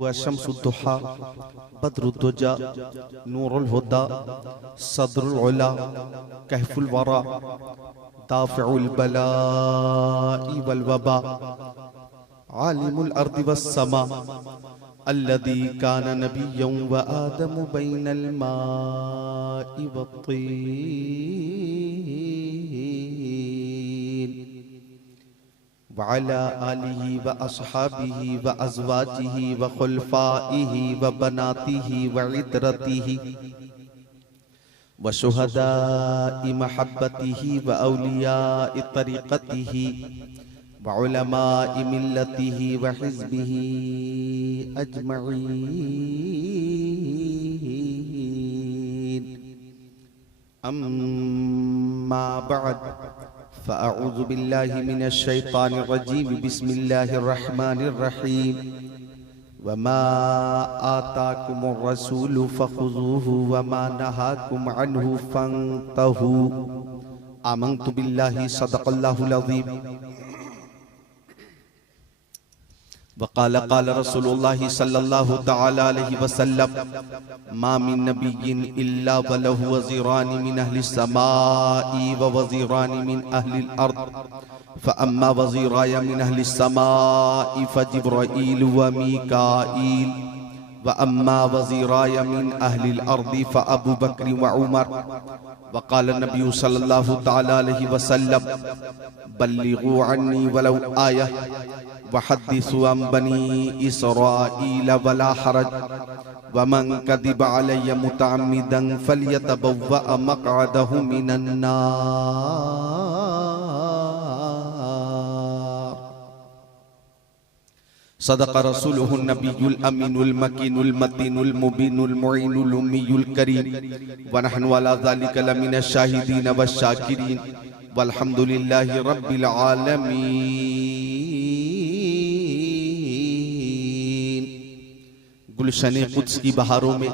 व शम्सुद्दुहा बद्रुद्दुजा नूरुल हुदा सदरुल उला कहफुल वरा दाफिउल बलाई वल वबा आलिमुल अर्दि वस समा अल्लज़ी काना नबिय्यन व आदमु बैनल माइ वत्तीन व अला आलिहि व अस्हाबिहि व अज़वाजिहि व खुलफाइहि व बनातिहि व इतरतिहि व शुहदाइ महब्बतिहि व औलियाइ तरीक़तिहि व उलमाइ मिल्लतिहि व हिज़्बिहि अजमईन। अम्मा बअद फ़अऊज़ु बिल्लाहि मिनश शैतानिर रजीम बिस्मिल्लाहिर रहमानिर रहीम। वमा आताकुमुर रसूलु फ़ख़ुज़ूहु वमा नहाकुम अन्हु फ़न्तहू। आमन्तु बिल्लाहि सदक़ल्लाहुल अज़ीम। वक़ाल क़ाल रसूलुल्लाहि सल्लल्लाहु तआला अलैहि वसल्लम मा मिन नबिय्यिन इल्ला वलहु वज़ीरानि मिन अहलिस समाई व वज़ीरानि मिन अहलिल अर्द फ़अम्मा वज़ीराय मिन अहलिस समाई फ़जिब्राईल व मीकाईल व अम्मा वज़ीराय मिन अहलिल अर्द फ़अबू बकर व उमर। वक़ाल नबी सल्लल्लाहु तआला अलैहि वसल्लम बल्लिगू अन्नी वलौ आयह वहद्दिसू अन बनी इसराईल वला हरज वमन कदिब अलैया मुतअम्मिदन फल्यतबव्वअ मक़अदहु मिनन नार। सदक़ रसूलुहुन नबियुल अमीनुल मकीनुल मतीनुल मुबीनुल मुईनुल उम्मीयुल करीम व नहनु अला ज़ालिका लमिनश शाहिदीन वश शाकिरीन वल्हम्दुलिल्लाहि रब्बिल आलमीन। गुलशने कुद्स की बहारों में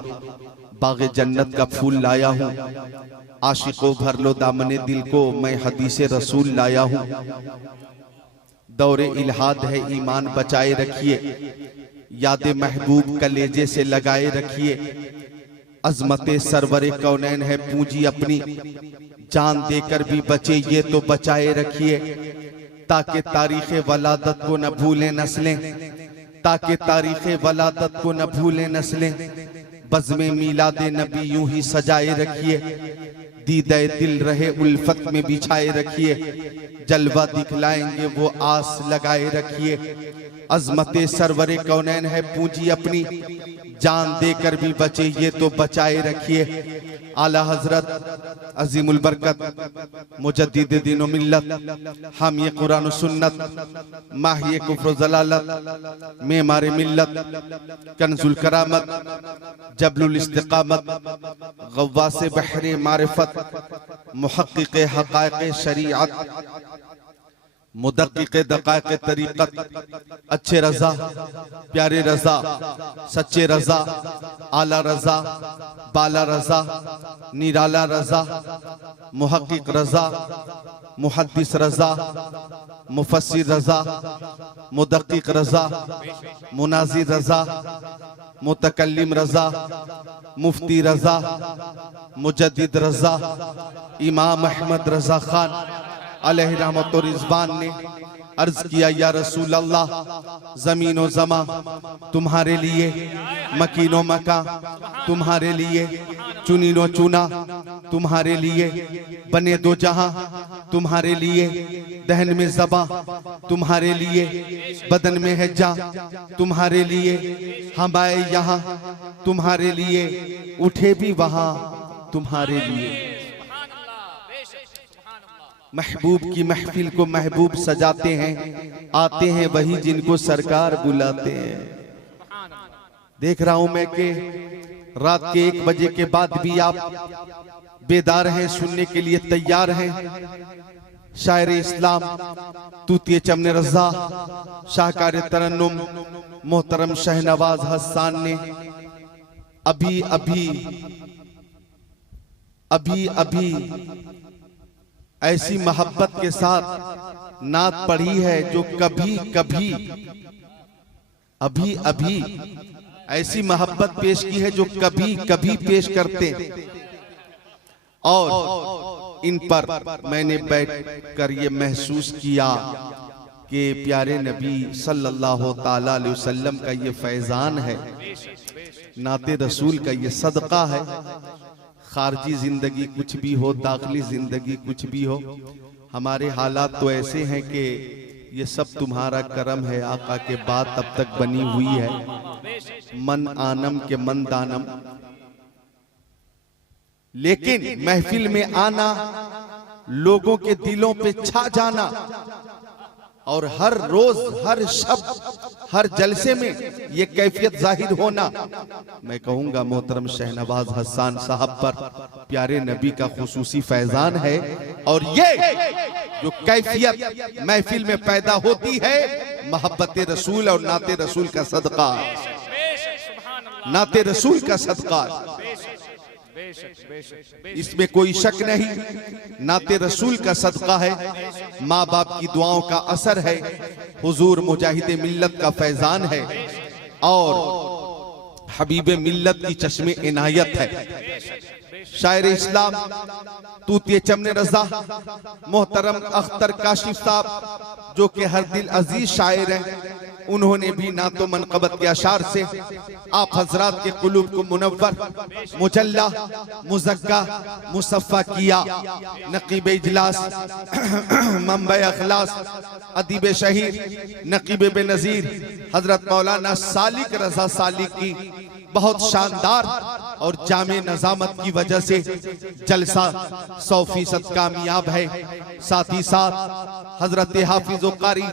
बाग़े जन्नत का फूल लाया हूँ। आशिकों भर लो दामने दिल को, मैं हदीसे रसूल लाया हूँ। दौरे इल्हाद है ईमान बचाए रखिए, याद महबूब कलेजे से लगाए रखिए। अजमते सरवरे कौनैन है पूंजी अपनी, जान देकर भी बचे ये तो बचाए रखिए। ताकि तारीख़े वलादत को न भूलें नस्लें, ताकि तारीख़े वलादत को न भूलें नस्लें। बज़्मे मीलादे नबी यूं ही सजाए रखिए, दीदे दिल रहे उल्फत में बिछाए रखिए। जलवा दिखलाएंगे वो आस लगाए रखिए। अज़मते सरवरे कौनैन है पूंजी अपनी, जान देकर भी बचे ये तो बचाए रखिए। आला हजरत अजीमुल बरकत मुजद्दिद दीन व मिल्लत, हामी कुरान व सुन्नत, माहिए कुफ्र व ज़लालत, मेमारे मिल्लत, कंजुल करामत, जबलुल इस्तिक़ामत, गव्वासे बहरे मारिफत, मुहक्किक़े हक़ाइक़े शरीअत, मुदक्किक़े दक़ाइक़े तरीक़त, अच्छे रज़ा, प्यारे रज़ा, सच्चे रज़ा, आला रज़ा, बाला रज़ा, निराला रज़ा, मुहक्किक़ रज़ा, मुहद्दिस रज़ा, मुफस्सिर रज़ा, मुदक्किक़ रज़ा, मुनाज़िर रज़ा, मुतकल्लिम रज़ा, मुफ्ती रज़ा, मुजद्दिद रज़ा, इमाम अहमद रज़ा खान अलैहि रहमत व रिज़वान ने अर्ज किया, या रसूल अल्लाह, ज़मीन व ज़मा तुम्हारे लिए, मकीनो मका तुम्हारे लिए, चुनीनो चुना तुम्हारे लिए, बने दो जहां तुम्हारे लिए, दहन में ज़बा तुम्हारे लिए, बदन में है जा तुम्हारे लिए, हम आए यहाँ तुम्हारे लिए, उठे भी वहां तुम्हारे लिए। महबूब की महफिल को महबूब सजाते हैं, आते हैं वही जिनको सरकार बुलाते हैं। देख रहा हूं मैं कि रात के 1 बजे के बाद भी आप बेदार हैं, सुनने के लिए तैयार हैं। शायर इस्लाम तूतिए चमने रज़ा शाहकार तरन्नुम मोहतरम शहनवाज हसन ने अभी अभी ऐसी मोहब्बत के साथ नात पढ़ी है जो कभी कभी अभी अभी ऐसी मोहब्बत पेश की है जो कभी कभी पेश करते। और इन पर मैंने बैठ कर ये महसूस किया कि प्यारे नबी सल्लल्लाहु ताला अलैहि वसल्लम का ये फैजान है, नाते रसूल का ये सदका है। खारजी जिंदगी कुछ भी हो, दाखिली जिंदगी कुछ भी हो, हमारे हालात तो ऐसे हैं कि ये सब तुम्हारा करम है आका के बाद तब तक बनी हुई है। मन आनम के मन दानम, लेकिन महफिल में आना, लोगों के दिलों पे छा जाना और हर रोज हर शब्द हर जलसे में ये कैफियत जाहिर होना, मैं कहूंगा मोहतरम शहनवाज हसन साहब पर प्यारे नबी का खुसूसी फैजान है। और ये जो कैफियत महफिल में पैदा होती है, मोहब्बत रसूल और नाते रसूल का सदका, नाते रसूल का सदका, इसमें कोई शक नहीं। नाते रसूल का सदका है, माँ बाप की दुआओं का असर है, हुजूर मुजाहिदे मिल्लत का फैजान है और हबीबे मिल्लत की चश्मे इनायत है। शायर इस्लाम तूतिए चमने रजा मोहतरम अख्तर काशिफ साहब, जो कि हर दिल अजीज शायर हैं, उन्होंने भी नातो मनकबत के अशार से आप हजरात के कुलूब को मुनव्वर, मुजल्ला, मुज़क्का, मुसफ़ा किया। नकीब इजलास, मंबे अखलास, अदीब शहीर, नकीब बेनज़ीर हजरत मौलाना सालिक रजा सालिक की बहुत शानदार और जामे नजामत की वजह से जलसा 100% कामयाब है। साथ ही साथ हजरत हाफिज कारी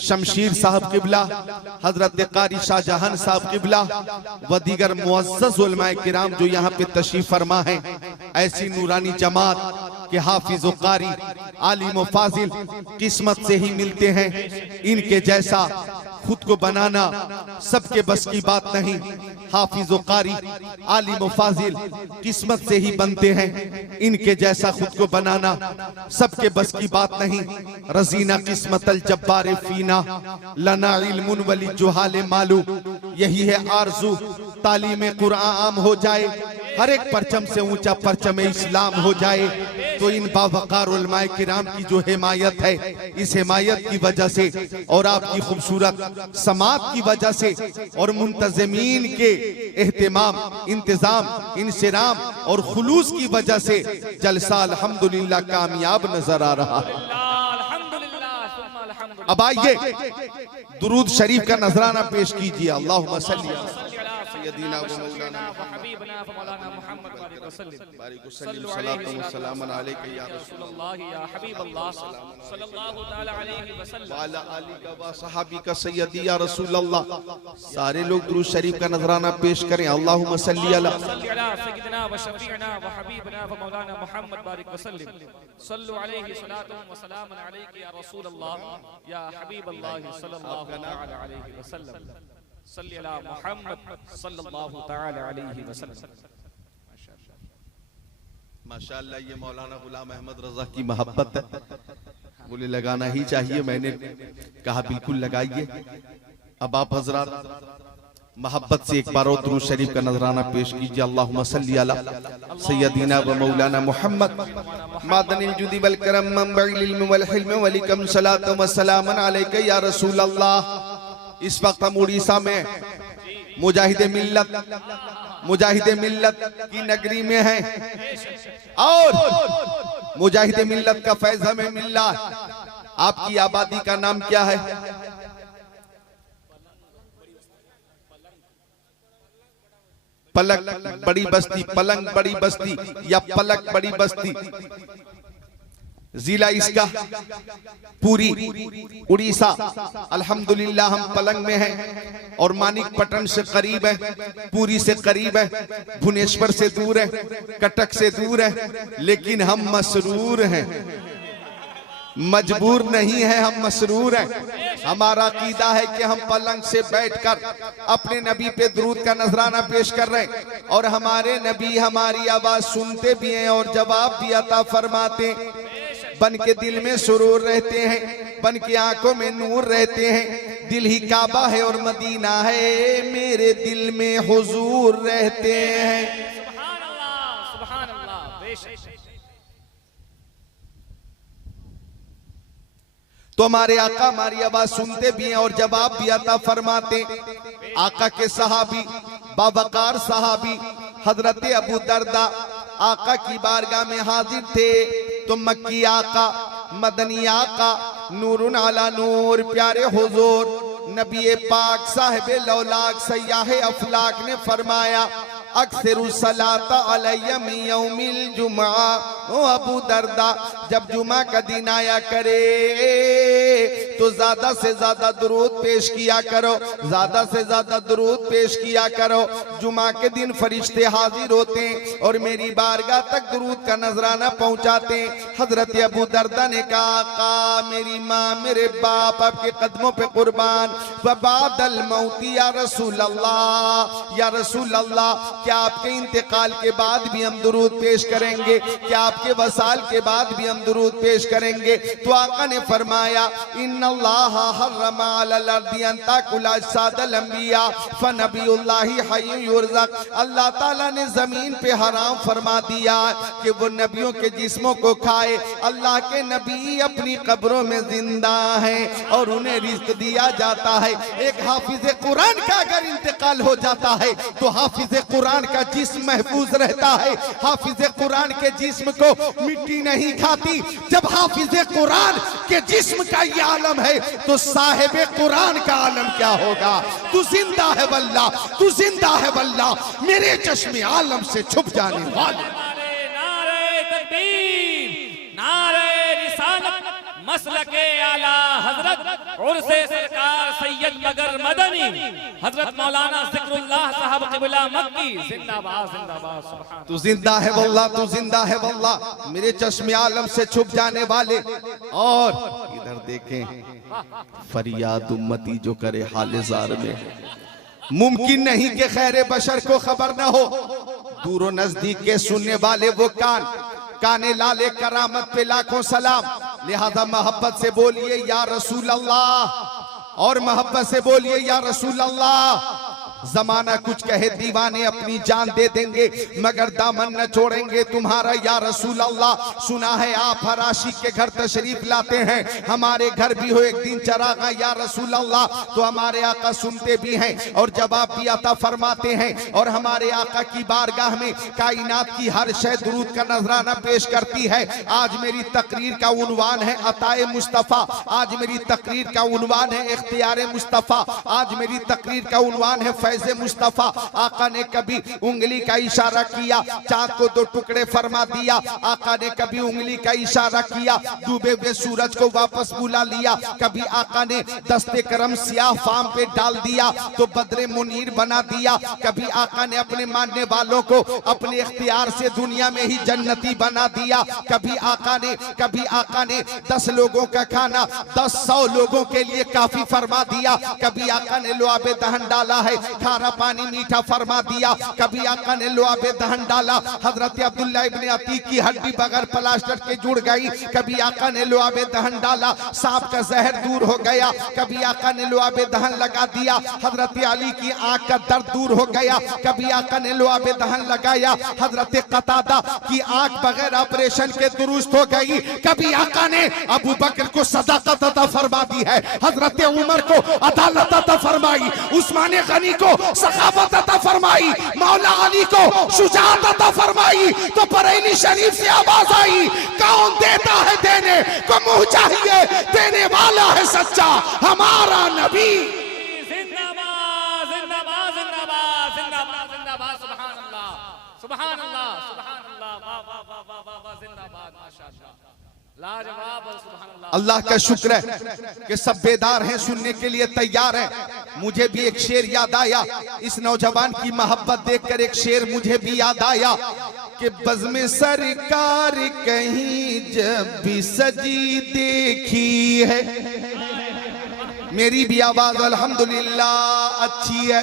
शमशीर साहब किबला, हजरत कारी शाहजहां साहब किबला व दीगर मुअज़्ज़ज़ उलमाए किराम जो यहाँ पे तशरीफ फरमा है, ऐसी नूरानी जमात के हाफिज कारी आलिम व फाजिल किस्मत से ही मिलते हैं। इनके जैसा खुद को बनाना सबके बस की बात नहीं। हाफिज कारी आलिम फाजिल किस्मत से ही बनते हैं, इनके जैसा खुद को बनाना सबके बस की बात नहीं। रजीना किस्मतल जब्बार फीना लना इल्मुन वली जुहाले मालू, यही है आरजू तालीम कुरान आम हो जाए, हर एक परचम से ऊंचा परचम इस्लाम हो जाए। तो इन बावकार उलमाए किराम की जो हिमायत है, इस हिमायत की वजह से और आपकी खूबसूरत समात की वजह से और मुंतज़मीन के एहतिमाम, इंतजाम, इंसिराम और खुलूस की वजह से जलसा अल्हम्दुलिल्लाह कामयाब नजर आ रहा है। अब आइए दुरूद शरीफ का नजराना पेश कीजिए। अल्लाहुम्मा सल्ली सय्यदीना व मौलाना व हबीबना व मौलाना मुहम्मद बारिक वसल्लम सल्लल्लाहु वसल्लम अलैका या रसूलल्लाह या हबीबल्लाह सल्लल्लाहु तआला अलैहि वसल्लम व अला आलिका व सहाबिका सय्यदी या रसूलल्लाह। सारे लोग दुरूद शरीफ का नजराना पेश करें। अल्लाहुम्मा सल्ली अला सय्यदना व शफीअना व हबीबना व मौलाना मुहम्मद बारिक वसल्लम सल्लु अलैहि सलातु व सलाम अलैका या रसूलल्लाह या हबीबल्लाह सल्लल्लाहु तआला अलैहि वसल्लम सल्ली अला मुहम्मद सल्लल्लाहु तआला अलैहि वसल्लम। माशाअल्लाह, ये मौलाना गुलाम अहमद रजा की मोहब्बत है, बोले लगाना ही चाहिए। मैंने कहा बिल्कुल लगाइए। अब आप हजरात मोहब्बत से एक बार और दुरूद शरीफ का नजराना पेश कीजिए। अल्लाहुम्मा सल्ली अला सय्यदीना व मौलाना मुहम्मद मादनिल जुदी वल करम मंबइल इल्म वल हिल्म वलिकम सलातु व सलामन अलैका या रसूल अल्लाह। इस वक्त हम उड़ीसा में मुजाहिदे मिल्लत की नगरी में हैं और मुजाहिदे मिल्लत का फैज़ हमें मिल रहा है। आपकी आबादी का नाम क्या है? पलक बड़ी बस्ती, पलंग बड़ी बस्ती या पलक बड़ी बस्ती, जिला इसका पूरी उड़ीसा। अल्हम्दुलिल्लाह हम पलंग में हैं और मानिक पटन से करीब है, पूरी से करीब है, भुवनेश्वर से दूर है, कटक से दूर है, लेकिन हम मसरूर हैं, मजबूर नहीं है, हम मसरूर हैं। हमारा अकीदा है कि हम पलंग से बैठकर अपने नबी पे दुरूद का नजराना पेश कर रहे हैं और हमारे नबी हमारी आवाज सुनते भी हैं और जवाब भी अता फरमाते। बन के दिल में सुरूर रहते हैं, बन के आंखों में नूर रहते हैं, दिल ही काबा है और मदीना है, मेरे दिल में हुजूर रहते हैं। सुभान अल्लाह, सुभान अल्लाह, बेशक। तो हमारे आका हमारी आवाज सुनते भी हैं और जवाब भी अता फरमाते। आका के सहाबी बावकार सहाबी हजरत अबू दरदा आका की बारगाह में हाजिर थे। तो मक्की आका, मदनी आका, नूरुन अला नूर, प्यारे हुजूर नबी पाक साहिब लौलाक सयाह अफलाक ने फरमाया, अक्सर सलाता अलैया मिन यौमिल जुमा। ओ अबू दरदा, जब जुमा का दिन आया करे तो ज्यादा से ज्यादा दुरूद पेश किया करो, ज्यादा से ज्यादा दुरूद पेश किया करो। जुमा के दिन फरिश्ते हाजिर होते हैं और मेरी बारगाह तक दुरूद का नजराना पहुंचाते हैं। हजरत अबू दरदा ने कहा, आका मेरी माँ मेरे बाप आपके कदमों पे कुर्बान, वबादल मौती या रसूल अल्लाह, या रसूल अल्लाह, क्या आपके इंतकाल के बाद भी हम दुरूद पेश करेंगे? क्या आपके वसाल के बाद भी हम दुरूद पेश करेंगे? तो आका ने फरमाया, इन्नल्लाह हर्रमा अलल अर्दी अन ताकुला अजसादल अंबिया फनबियुल्लाहि हय्युन युरज़क। अल्लाह ताला ने जमीन पे हराम फरमा दिया कि वो नबियों के जिस्मों को खाए। अल्लाह के नबी अपनी कब्रों में जिंदा हैं और उन्हें रिज़्क दिया जाता है। एक हाफिज कुरान का अगर इंतकाल हो जाता है तो हाफिज कुरान का जिस्म महफूज रहता है। हाफिज कुरान के जिस्म को मिट्टी नहीं खाती। जब हाफिज कुरान के जिस्म का ये आलम है तो साहिब कुरान का आलम क्या होगा? तू जिंदा है वल्लाह, तू जिंदा है वल्लाह, मेरे चश्मे आलम से छुप जाने वाले। नारे तकबीर, नारे रिसालत, मसलके आला हजरत उर्से सरकार सैयद मगर मदनी हजरत मौलाना ज़िक्रुल्लाह साहब क़िबला मक्की, जिंदाबाद जिंदाबाद। सुभान तू जिंदा है वल्लाह, तू जिंदा है वल्लाह, मेरे चश्मे आलम से छुप जाने वाले। और इधर देखें, फरियाद उम्मती जो करे हाल जार में, मुमकिन नहीं कि खैर बशर को खबर न हो। दूर नजदीक के सुनने वाले वो कान, काने लाले करामत पे लाखों सलाम। लिहाजा मोहब्बत से बोलिए या रसूल अल्लाह, और मोहब्बत से बोलिए या रसूल अल्लाह। जमाना कुछ कहे दीवाने अपनी जान दे देंगे मगर दामन न छोड़ेंगे तुम्हारा या रसूल अल्लाह। सुना है आप हर आशिक के घर तशरीफ लाते हैं, हमारे घर भी हो एक दिन चरागा या रसूल अल्लाह। तो हमारे आका सुनते भी हैं और जवाब भी अता फरमाते हैं। और हमारे आका की बारगाह में कायनात की हर शय दुरूद का नजराना पेश करती है। आज मेरी तकरीर का उन्वान है अताए मुस्तफ़ा, आज मेरी तकरीर का उन्वान है इख्तियार मुस्तफ़ा, आज मेरी तकरीर का उन्वान है फैज़े मुस्तफ़ा। आका ने कभी उंगली का इशारा किया, चांद को दो टुकड़े फरमा दिया। आका ने कभी उंगली का इशारा किया, डूबे हुए सूरज को वापस बुला लिया। कभी आका ने दस्ते करम सियाह फाम पे डाल दिया तो बदरे मुनीर बना दिया। कभी आका ने अपने मानने वालों को अपने इख्तियार से दुनिया में ही जन्नती बना दिया। कभी आका ने 10 लोगों का खाना 10-100 लोगों के लिए काफी फरमा दिया। कभी आका ने लुआबे दहन डाला है, खारा पानी मीठा फरमा दिया। कभी आका ने लुआबे दहन डाला, हजरत अब्दुल्ला इब्ने अतीक की हड्डी बगैर प्लास्टर के जुड़ गई। कभी आका ने लुआबे दहन डाला, सांप का जहर दूर हो गया। कभी आका ने लुआबे दहन लगा दिया, हजरत अली की आंख का दर्द दूर हो गया। कभी आका ने लुआबे दहन लगाया, हजरत कतादा की आंख बगैर ऑपरेशन के दुरुस्त हो गई। कभी आका ने अबू बकर को सदाकत अता फरमा दी है, हजरत उमर को अदालत अता फरमाई, उस्मान गनी को सखावत अता फरमाई, मौला अली को शुजाअत अता फरमाई। तो बरेली शरीफ से आवाज आई, कौन देता है देने को मुंह चाहिए, देने वाला है सच्चा हमारा नबी। जिंदाबाद जिंदाबाद जिंदाबाद जिंदाबाद जिंदाबाद। सुभान अल्लाह सुभान अल्लाह सुभान अल्लाह, वाह वाह वाह वाह वाह वाह, जिंदाबाद माशाअल्लाह, लाजवाब। सुभान अल्लाह, अल्लाह का शुक्र है कि सब बेदार हैं, सुनने के लिए तैयार हैं। मुझे भी एक शेर याद आया, इस नौजवान की मोहब्बत देखकर एक शेर मुझे भी याद आया कि बज़्म सरकार कहीं जब भी सजी देखी है। मेरी भी आवाज अल्हम्दुलिल्लाह अच्छी है,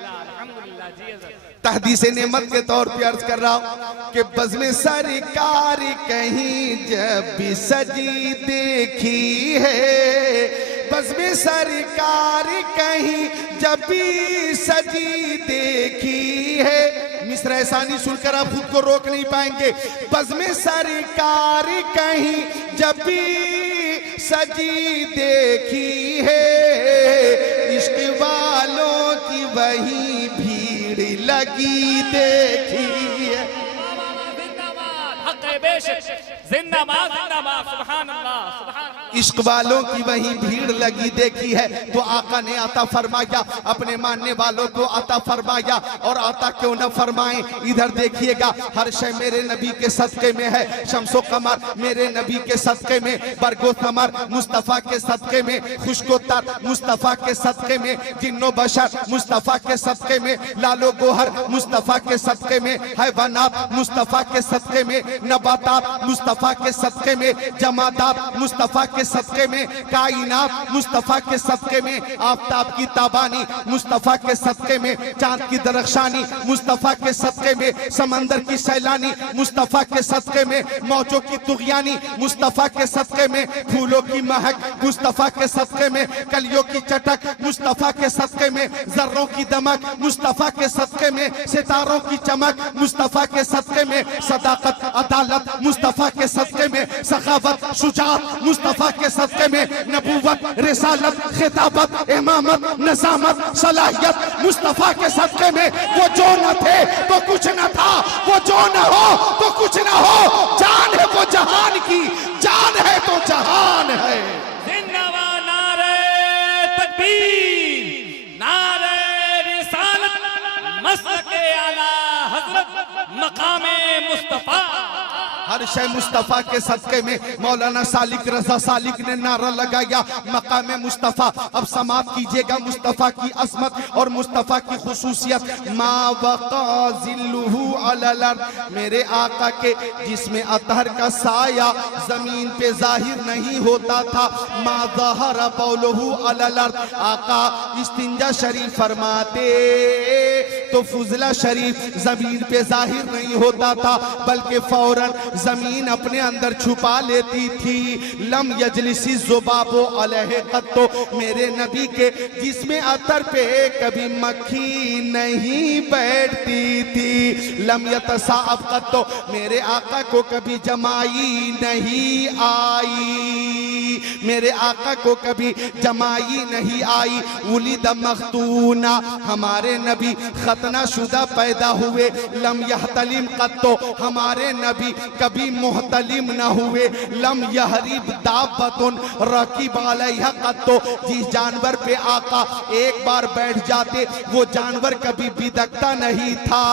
अल्हम्दुलिल्लाह जी। तहदीस नेमत के तौर पे अर्ज कर रहा हूं कि बज़्म सरकार कहीं जब भी सजी देखी है, बज़्म सरकार कहीं जब भी सजी देखी है। मिस्र ऐसानी सुनकर आप खुद को रोक नहीं पाएंगे। बज़्म सरकार कहीं जब भी सजी देखी है, इश्क वालों की वही भीड़ लगी देखी है। जिंदाबाद जिंदाबाद सुभान अल्लाह सुभान अल्लाह। इश्क वालों की वही भीड़ लगी देखी है। तो आका ने अता फरमाया, अपने मानने वालों को अता फरमाया। और अता क्यों न फरमाएं, इधर देखिएगा, हर शय मेरे नबी के सदके में है। शम्सो कमर मेरे नबी के सदके में, बरगो समर मुस्तफ़ा के सदके में, खुशको तर मुस्तफ़ा के सदके में, जिन्नो बशर मुस्तफ़ा के सदके में, लालो गोहर मुस्तफ़ा के सदके में, हैवानात मुस्तफ़ा के सदके में, नबातात मुस्तफ़ा के सदके में, जमादात मुस्तफ़ा के सदके में, कायनात मुस्तफ़ा के सदके में, आफताब की ताबानी मुस्तफ़ा के सदके में, चांद की दरख्शानी मुस्तफ़ा के सदके में, समंदर की सैलानी मुस्तफ़ा के सदके में, मौजों की तुग़यानी मुस्तफ़ा के सदके में, फूलों की महक मुस्तफ़ा के सदके में, कलियों की चटक मुस्तफ़ा के सदके में, जर्रों की दमक मुस्तफ़ा के सदके में, सितारों की चमक मुस्तफ़ा के सदके में, सदाकत अदालत मुस्तफ़ा के सदके में, सखावत शुजाअत मुस्तफ़ा के सदके में, नबूवत रिसालत खिताबत इमामत नज़ामत सलाहियत मुस्तफ़ा के सदके में। वो जो न थे तो कुछ न था, वो जो न हो तो कुछ न हो, जान है वो जहान की, जान है तो जहान है। जिंदाबाद नारे तकबीर नारे रिसालत मसलके आला हज़रत मकामे मुस्तफ़ा। हर शय मुस्तफ़ा के सदके में। मौलाना सालिक रजा सालिक ने नारा लगाया, मकाम मुस्तफ़ा। अब समाप्त कीजिएगा मुस्तफ़ा की अज़मत और मुस्तफ़ा की खुसूसियत। मा वक़ा ज़िल्लुहु अलल अर्ज़, मेरे आका के जिसमें अतहर का साया जमीन पे जाहिर नहीं होता था। मा ज़हरा बौलुहु अलल अर्ज़, आका इस्तिंजा शरीफ फरमाते तो फुजला शरीफ जमीन पे जाहिर नहीं होता था, बल्कि फौरन जमीन अपने अंदर छुपा लेती थी। लम यजलिसी ज़ुबाबो अलैहि क़त्तो, मेरे नबी के जिसमें अतर पे कभी मक्खी नहीं बैठती थी। लम यतसाअब क़त्तो, मेरे आका को कभी जमाई नहीं आई, मेरे आका को कभी जमाई नहीं आई। उलिद मख्तूना, हमारे नबी खतना शुदा पैदा हुए। लम यहतलिम क़त्तो, हमारे नबी कभी मुहतलिम न हुए। लम यहरिब दाबतुन रकीब अलैहा क़त्तो, जिस जानवर पे आका एक बार बैठ जाते वो जानवर कभी बिदकता नहीं था।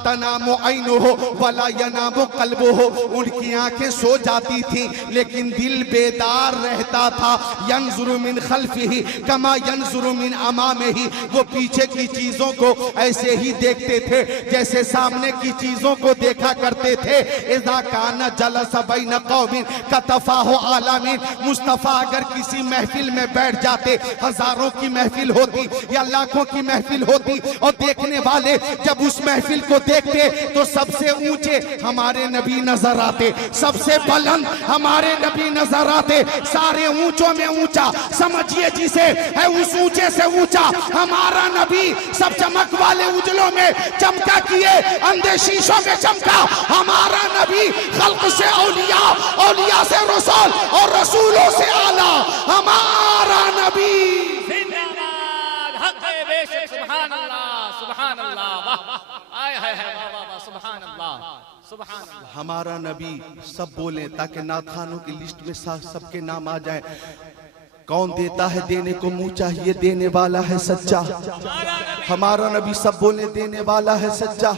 तनामो ऐनुहु वला यनामो क़ल्बुहु, उनकी आंखें सो जाती थी लेकिन दिल बेदार रहता था। यंजुरु मिन खल्फिही कमा यंजुरु मिन अमामिही, वो पीछे की चीजों को ऐसे ही देखते थे जैसे सामने की चीजों को देखा करते थे। इज़ा काना जलस बैन कौमिन कतफाहु आलमीन, मुस्तफ़ा अगर किसी महफिल में बैठ जाते, हजारों की महफिल होती या लाखों की महफिल होती, और देखने वाले जब उस महफिल को देखते तो सबसे ऊंचे हमारे नबी नजर आते, सबसे बुलंद हमारे नबी नजर आते। सारे ऊंचों में ऊंचा समझिए जिसे है, उस ऊंचे से ऊंचा हमारा नबी। सब चमक वाले उजलों में चमका किए, अंधे शीशों में चमका हमारा नबी। खल्क से औलिया, औलिया से रसूल और रसूलों से आला हमारा नबी। जिंदाबाद हक है बेशक सुभान अल्लाह सुभान अल्लाह वाह आय हाय हाय वाह वाह सुभान अल्लाह सुभान अल्लाह। हमारा नबी सब बोले ताकि नाथखानों की लिस्ट में सबके नाम आ जाए। कौन देता है देने को मुंह चाहिए, देने वाला है सच्चा। हमारा नबी सब बोले देने वाला है सच्चा।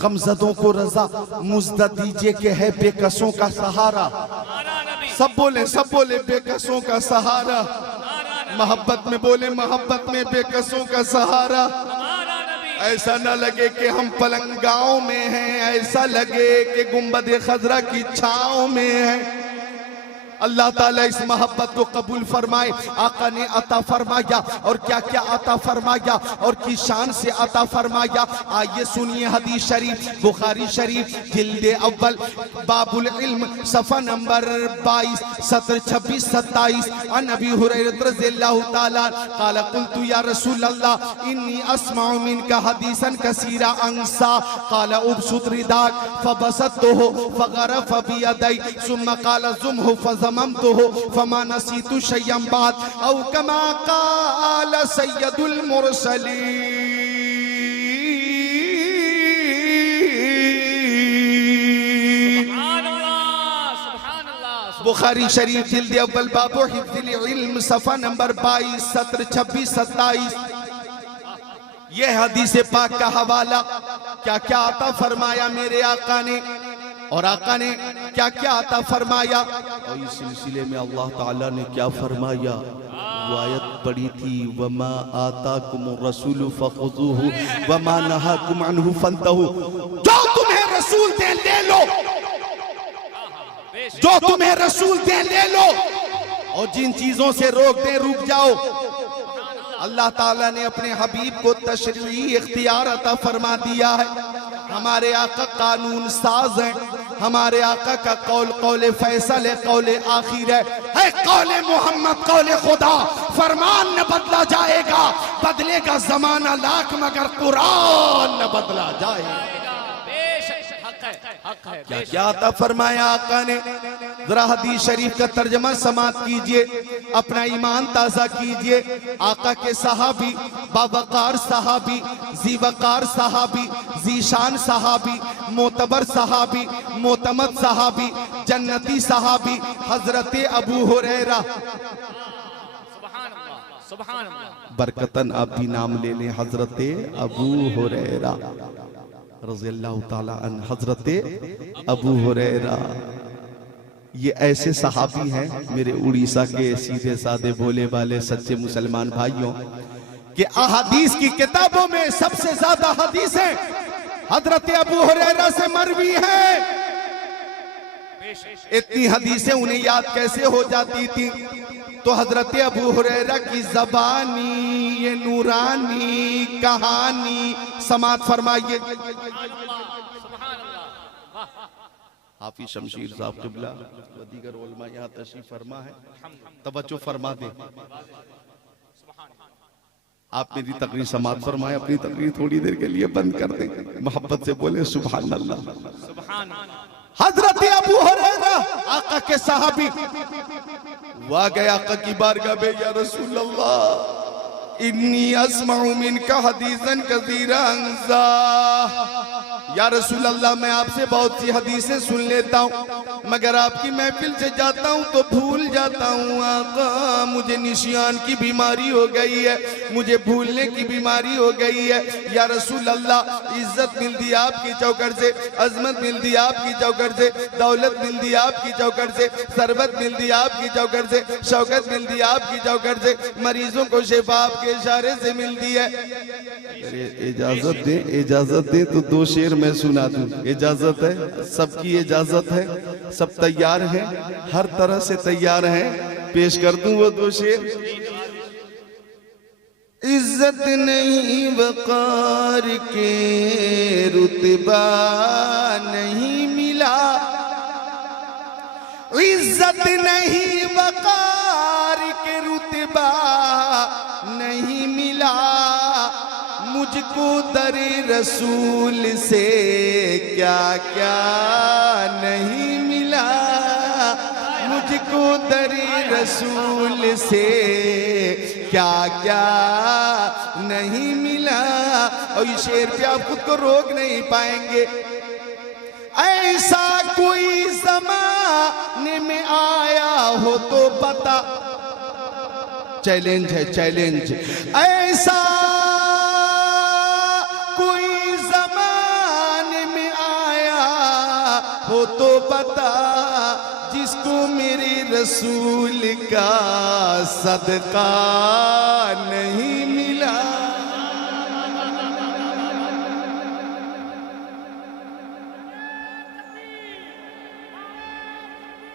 गमजदों को रजा मुज़्ज़त दीजिए के है बेकसों का सहारा। सब बोले बेकसों का सहारा। मोहब्बत में बोले मोहब्बत में बेकसों का सहारा। ऐसा न लगे कि हम पलंगाओं में हैं, ऐसा लगे कि गुंबद खजरा की छाओं में हैं। अल्लाह ताला इस मोहब्बत को कबूल फरमाए। आका ने अता फरमाया और क्या क्या अता फरमाया और किस शान से अता फरमाया। आइए सुनिए हदीस शरीफ, बुखारी शरीफ जिल्दे अव्वल बाबुल इल्म सफ़ा नंबर 22 सत्र 26 27। अन अबी हुरैरा रज़ियल्लाहु ताला क़ाल क़ुल्तु या रसूल अल्लाह इन्नी अस्माउ मिनका हदीसन कसीरा अंसा क़ाल उबसुत रिदाक फबसतहु फगरफ बियदै सुम्मा क़ाल ज़ुमहु फज़ममतहु फमा नसीतु शय्यन बाद औ कमा क़ाल सय्यदुल मुरसलीन। बुखारी शरीफ जिल्द अव्वल बाबु हिफ्ज़िल इल्म सफ़ा नंबर 22 सत्र 26 27। यह हदीस पाक का हवाला क्या क्या आता फरमाया मेरे आका ने और आका ने क्या क्या आता फरमाया। और इस सिलसिले में अल्लाह ताला ने क्या फरमाया, वो आयत पढ़ी थी वमा आताकुम रसूलु फखुज़ूहु वमा नहाकुम अन्हु फंतहु। जो तुम्हें रसूल दे ले लो, जो तुम्हें रसूल दे ले लो, और जिन चीजों से रोक दे रुक जाओ। अल्लाह ताला ने अपने हबीब को तशरीई इख्तियार अता फरमा दिया है। हमारे आका कानून साज हैं, हमारे आका का कौल कौले फैसल है, कौले आखिर है कौले मोहम्मद कौले खुदा। फरमान न बदला जाएगा, बदलेगा जमाना लाख मगर कुरान न बदला जाएगा। क्या क्या आता फरमाया आका ने, जरा हदीस शरीफ का तर्जमा समात कीजिए, अपना ईमान ताजा कीजिए। आका के सहाबी, बावकार सहाबी, जीवकार सहाबी, जीशान सहाबी, मोतबर सहाबी, मोतमद सहाबी, जन्नती सहाबी हजरत अबू हुरैरा। बरकतन आप भी नाम ले लें, हजरत अबू हुरैरा रज़ियल्लाहु ताला अन। हजरत अबू हुरैरा ये ऐसे सहाबी हैं मेरे उड़ीसा के सीधे साधे भोले वाले सच्चे मुसलमान भाइयों कि अहादीस की किताबों में सबसे ज्यादा हदीसें हजरत अबू हुरैरा से मरवी हैं। इतनी हदीसें उन्हें याद कैसे हो जाती थी, तो हजरत अबू हुरैरा की ज़बानी ये नूरानी कहानी समात फरमाइए। हाफिज शमशीर साहब क़िबला व दीगर उलमा यहाँ तशरीफ फरमा है, तवज्जो फरमा दे। आप मेरी तकरीर समात फरमाए, अपनी तकरीर थोड़ी देर के लिए बंद कर दें, मोहब्बत से बोले सुभान अल्लाह। हजरत अबू हुरैरा आका के सहाबी वह गए आका की बारगाह में, या रसूल अल्लाह इन्नी अस्माउ मिनका हदीसन कसीरा अंसा। या रसूल अल्लाह मैं आपसे बहुत सी हदीसें सुन लेता हूँ, मगर आपकी महफिल से जाता हूँ तो भूल जाता हूँ। आका मुझे निशियान की बीमारी हो गई है, मुझे भूलने की बीमारी हो गई है। या रसूल अल्लाह इज्जत मिलती आपकी चौकर से, अजमत मिलती आपकी चौकर से, दौलत मिलती आपकी चौकर से, सरबत मिलती आपकी चौकर से, शौकत मिलती आपकी चौकर से, मरीजों को शिफा आपके इशारे से मिलती है। इजाजत दे तो दो शेर मैं सुना दूं। इजाजत है, सबकी इजाजत है, सब तैयार हैं, हर तरह से तैयार हैं, पेश कर दूं वो दो शेर। इज्जत नहीं वकार के रुतबा नहीं मिला, इज्जत नहीं वकार के रुतबा नहीं मिला, मुझको दरे रसूल से क्या क्या नहीं मिला, मुझको दरे रसूल से क्या क्या नहीं मिला। और इस शेर पे आप खुद को रोक नहीं पाएंगे। ऐसा कोई ज़माने में आया हो तो बता, चैलेंज है चैलेंज। ऐसा कोई ज़माने में आया हो तो बता, जिसको मेरे रसूल का सदका नहीं मिला।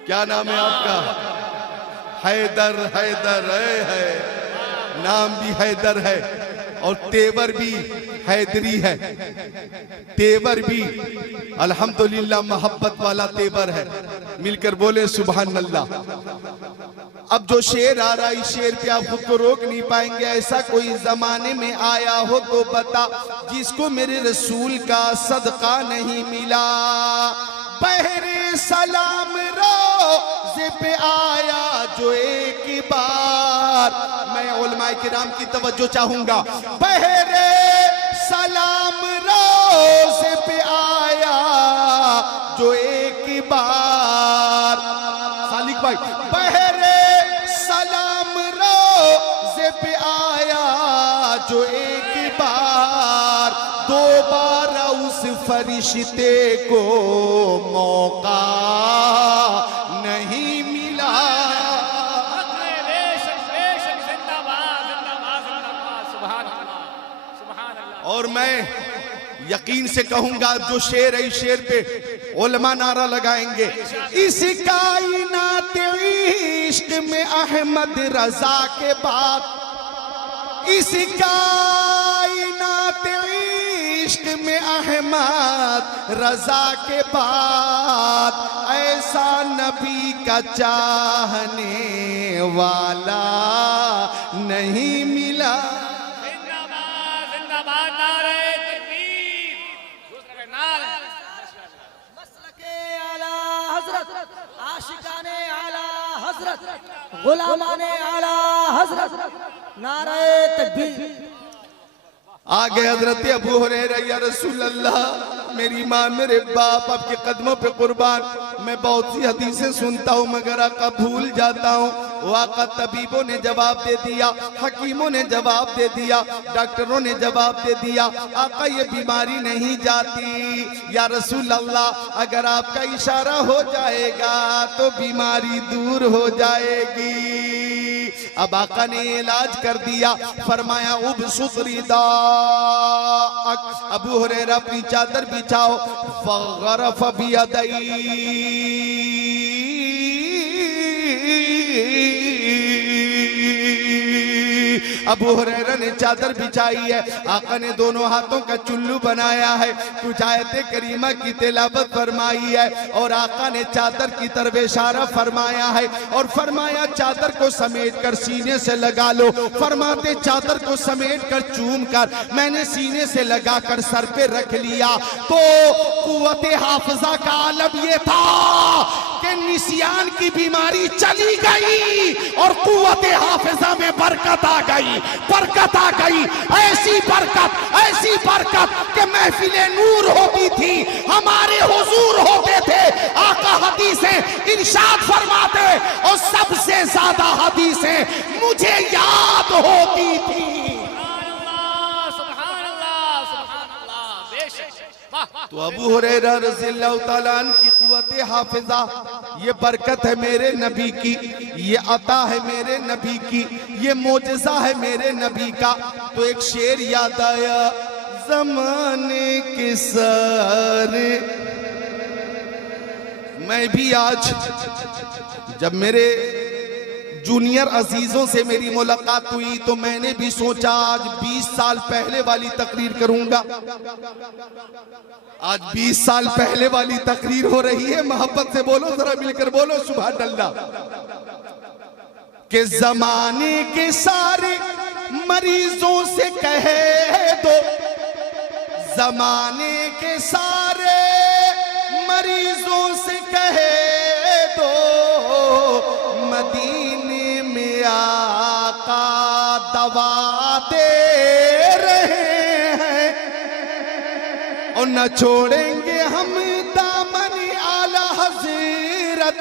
क्या नाम है आपका? हैदर। हैदर है, नाम भी हैदर है और तेवर भी हैदरी है। तेवर भी अल्हम्दुलिल्लाह मोहब्बत वाला तेवर है। मिलकर बोले सुभान अल्लाह। अब जो शेर आ रहा है, इस शेर पे आप खुद को रोक नहीं पाएंगे। ऐसा कोई जमाने में आया हो तो बता, जिसको मेरे रसूल का सदका नहीं मिला। बहरे सलाम रोज़े पे आया जो एक बार। मैं उलमाए किराम की तवज्जो चाहूंगा। बहरे सलाम रोज़े पे आया जो एक बार। सालिक भाई, बहरे सलाम रोज़े पे आया जो एक बार। दोबारा उस फरिश्ते को मौका नहीं मिला। और मैं यकीन से कहूंगा, जो शेर है, इस शेर पे उलमा नारा लगाएंगे, इस कायनात इश्क में अहमद रजा के बाद। इस कायनात इश्क में अहमद रजा के बाद ऐसा नबी का चाहने वाला नहीं मिला। आशिकाने आला हजरत, गुलामाने आला हजरत, नारे तकबीर। आगे हजरत अबू हुरैरा, या रसूल अल्लाह, मेरी माँ मेरे बाप आपके कदमों पे कुर्बान। मैं बहुत सी हदीसें सुनता हूँ मगर आका भूल जाता हूँ। वाका तबीबों ने जवाब दे दिया, हकीमों ने जवाब दे दिया, डॉक्टरों ने जवाब दे दिया, आका ये बीमारी नहीं जाती। या रसूल अल्लाह, अगर आपका इशारा हो जाएगा तो बीमारी दूर हो जाएगी। अब आका ने इलाज कर दिया, फरमाया उब सुतरीदा। अबू हुरैरा अपनी चादर बिछाओ। फगरफ बियदई, अबू हुरैरा ने चादर बिछाई है, आका ने दोनों हाथों का चुल्लू बनाया है, कुछ आयते करीमा की तिलावत फरमाई है और आका ने चादर की तरफ इशारा फरमाया है और फरमाया चादर को समेट कर सीने से लगा लो। फरमाते चादर को समेट कर चूम कर मैंने सीने से लगा कर सर पे रख लिया तो कुव्वते हाफिजा का आलम ये था कि निसियान की बीमारी चली गई और कुव्वते हाफिजा में बरकत आ गई, बरकत आ गई। ऐसी बरकत कि महफिले नूर होती थी, हमारे हुजूर होते थे। आका हदीसें इरशाद फरमाते और सबसे ज्यादा हदीसें मुझे याद होती थी। तो अबू हुरैरा रज़ियल्लाहु ताला अन्हु की कुव्वते हाफिजा, ये बरकत है मेरे नबी की, ये अता है मेरे नबी की, ये मोजज़ा है मेरे नबी का। तो एक शेर याद आया, ज़माने के सारे। मैं भी आज जब मेरे जूनियर अजीजों से मेरी मुलाकात हुई तो मैंने भी सोचा आज 20 साल पहले वाली तकरीर करूंगा। आज 20 साल पहले वाली तकरीर हो रही है। मोहब्बत से बोलो, जरा मिलकर बोलो सुभान अल्लाह। के जमाने के सारे मरीजों से कहे दो, जमाने के सारे मरीजों से कहे दो, मदीने में आका दवा दे रहे हैं और न छोड़ेंगे हम दामन आला हज़रत।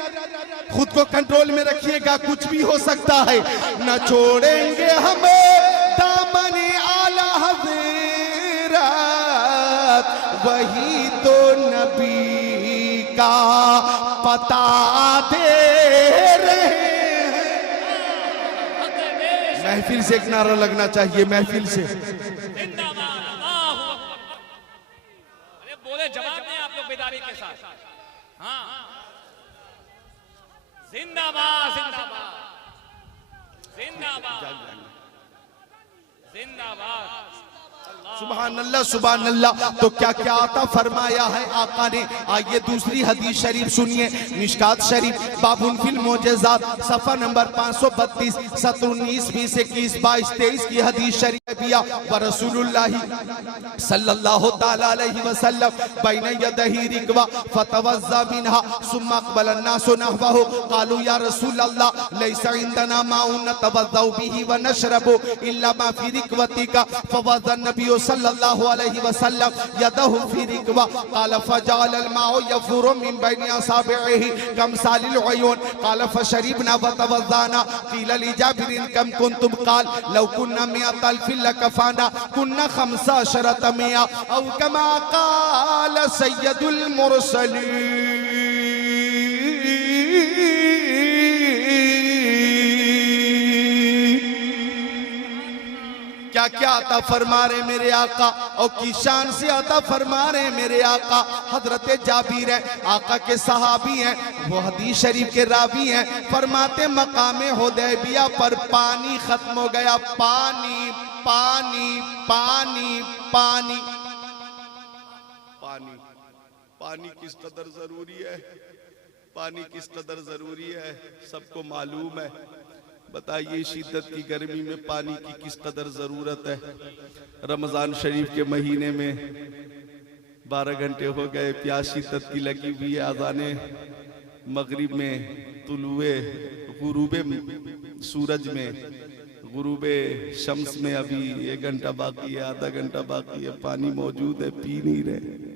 खुद को कंट्रोल में रखिएगा, कुछ भी हो सकता है। न छोड़ेंगे हम दामन आला हज़रत, वही तो नबी का पता दे रहे हैं। महफिल से एक नारा लगना चाहिए, महफिल से। अरे बोले जवाब नहीं आप लोग बेदारी के साथ। हाँ जिंदाबाद जिंदाबाद जिंदाबाद जिंदाबाद। सुभान अल्लाह सुभान अल्लाह। तो क्या क्या आता फरमाया है आका ने, आइए दूसरी हदीस शरीफ सुनिए। मिशकात शरीफ बाबुल फिल मोजेज़ात सफ़ा नंबर 532 सत्र 19 20 21 22 23 की हदीस शरीफ बिया व रसूलुल्लाह सल्लल्लाहु तआला अलैहि वसल्लम बैन यदही रिकवा फतवज़्ज़ा मिनहा सुम्मा अक़बल अन्नास नहवहु क़ालू या रसूलल्लाह लैसा इंदना माउन नतवज़्ज़उ बिही व नशरबु इल्ला मा फी रिकवतिका फवज़्ज़ा नबी सल्लल्लाहु अलैहि वसल्लम यदहु फी रिकवा क़ाल फजअल अलमाउ यफुरु मिन बैनि असाबिही कमसालिल उयून क़ाल फशरिबना व तवज़्ज़ाना क़ील लिजाबिर कम कुंतुम क़ाल लौ कुन्ना मिअत अल्फिन लकफ़ाना कुन्ना 15 मिया औ कमा क़ाल सय्यदुल मुरसलीन। क्या क्या अता फरमा रहे मेरे आका और की शान से अता फरमा रहे मेरे आका। हजरत जाबिर है आका के सहाबी हैं, वो हदीस शरीफ के रावी हैं। फरमाते मकामे हुदैबिया पर पानी खत्म हो गया, पानी पानी पानी पानी पानी पानी किस कदर जरूरी है, पानी किस कदर जरूरी है सबको मालूम है। बताइए शिद्दत की गर्मी में पानी की किस कदर ज़रूरत है। रमज़ान शरीफ के महीने में 12 घंटे हो गए, प्यास शिद्दत की लगी हुई है। आज़ाने मगरिब में तुलुए गुरूबे सूरज में गुरूबे शम्स में अभी 1 घंटा बाकी है, आधा घंटा बाकी है। पानी मौजूद है, पी नहीं रहे।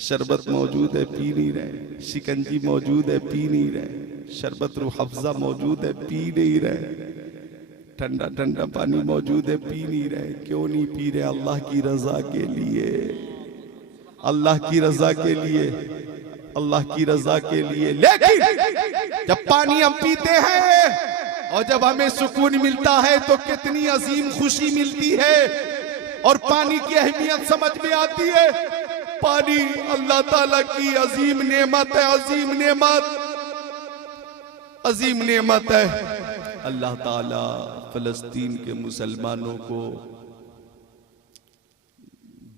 शरबत मौजूद है, पी नहीं रहे। शिकंजी मौजूद है, पी नहीं रहे। शरबत रूह अफ़ज़ा मौजूद है, पी नहीं रहे। ठंडा ठंडा पानी मौजूद है, पी नहीं रहे। क्यों नहीं पी रहे? अल्लाह की रजा के लिए, अल्लाह की रजा के लिए, अल्लाह की रजा के लिए। लेकिन जब पानी हम पीते हैं और जब हमें सुकून मिलता है तो कितनी अजीम खुशी मिलती है और पानी की अहमियत समझ में आती है। पानी अल्लाह ताला की अजीम नेमत है, अजीम नेमत, अजीम नेमत है। अल्लाह ताला फलस्तीन के मुसलमानों को,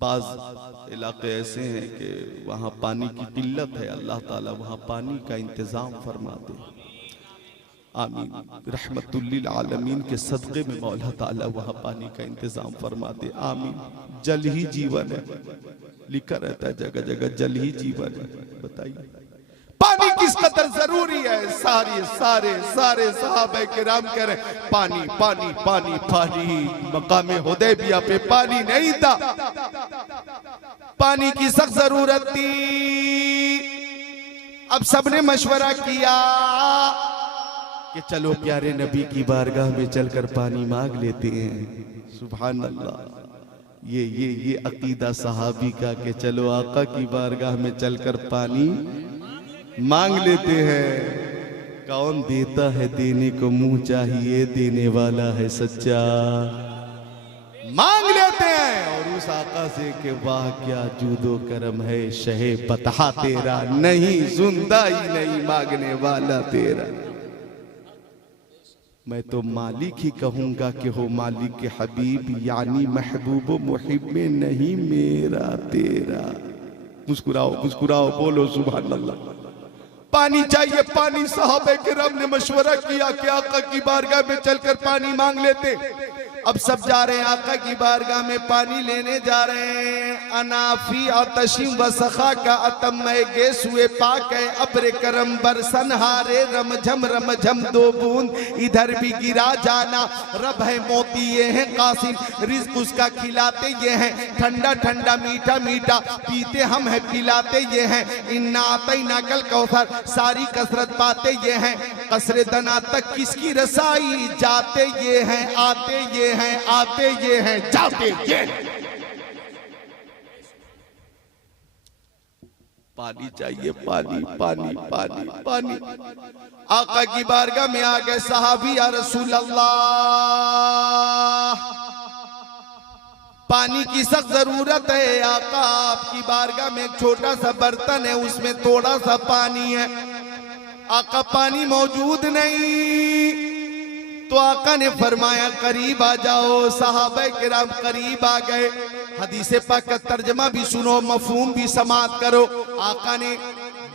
बाज इलाके ऐसे हैं कि वहाँ पानी की किल्लत है, अल्लाह ताला वहाँ पानी का इंतज़ाम फरमा दे। आमीन। रहमतुल्लिल आलमीन के सदक़े में मौला ताला वहाँ पानी का इंतज़ाम फरमा दे। आमीन। जल ही जीवन है, लिखा रहता है जगह जगह जल ही जीवन है। बताइए पानी किस कदर जरूरी है। सारे सारे सारे सहाबा किराम कह रहे पानी पानी पानी पानी। मकामे हुदैबिया पे पानी नहीं था, पानी की सख्त जरूरत थी। अब सबने मशवरा किया कि चलो प्यारे नबी की बारगाह में चलकर पानी मांग लेते हैं। सुभान अल्लाह। ये अकीदा सहाबी का कि चलो आका की बारगाह में चलकर पानी मांग लेते हैं। कौन देता है देने को मुंह चाहिए, देने वाला है सच्चा। मांग लेते हैं और उस आका से कि वाह क्या जूदो करम है, शहे बता तेरा नहीं सुनता ही नहीं मांगने वाला तेरा। मैं तो मालिक ही कहूंगा कि हो मालिक के हबीब, यानी महबूब मुहिब में नहीं मेरा तेरा। मुस्कुराओ मुस्कुराओ, बोलो सुभान अल्लाह। पानी चाहिए, पानी। सहाबे किराम ने मशवरा किया कि आका की बारगाह में चलकर पानी मांग लेते। अब सब जा रहे हैं आका की बारगाह में पानी लेने जा रहे हैं। अनाफी आतशिम व सखा का अतम गेस हुए पाक है। अब्र करम बरसन हारे रमझम 2 बूंद इधर भी गिरा जाना। रब है मोती ये है कासिम, रिज्क उसका खिलाते ये हैं। ठंडा ठंडा मीठा मीठा पीते हम है पिलाते ये हैं। इन्ना आतैना कल कौसर, सारी कसरत पाते ये हैं। कसरे दना तक किसकी रसाई, जाते ये हैं आते ये हैं, आते ये हैं जाते ये हैं। पानी चाहिए, पानी पानी पानी पानी। आका की बारगाह में आ गए सहाबी, या रसूल अल्लाह पानी की सख्त जरूरत है। आका आपकी बारगाह में एक छोटा सा बर्तन है, उसमें थोड़ा सा पानी है। आका पानी मौजूद नहीं। तो आका ने फरमाया करीब आ जाओ। सहाबा किराम करीब आ गए। हदीस पाक का तर्जमा भी सुनो, मफहूम भी समाअत करो। आका ने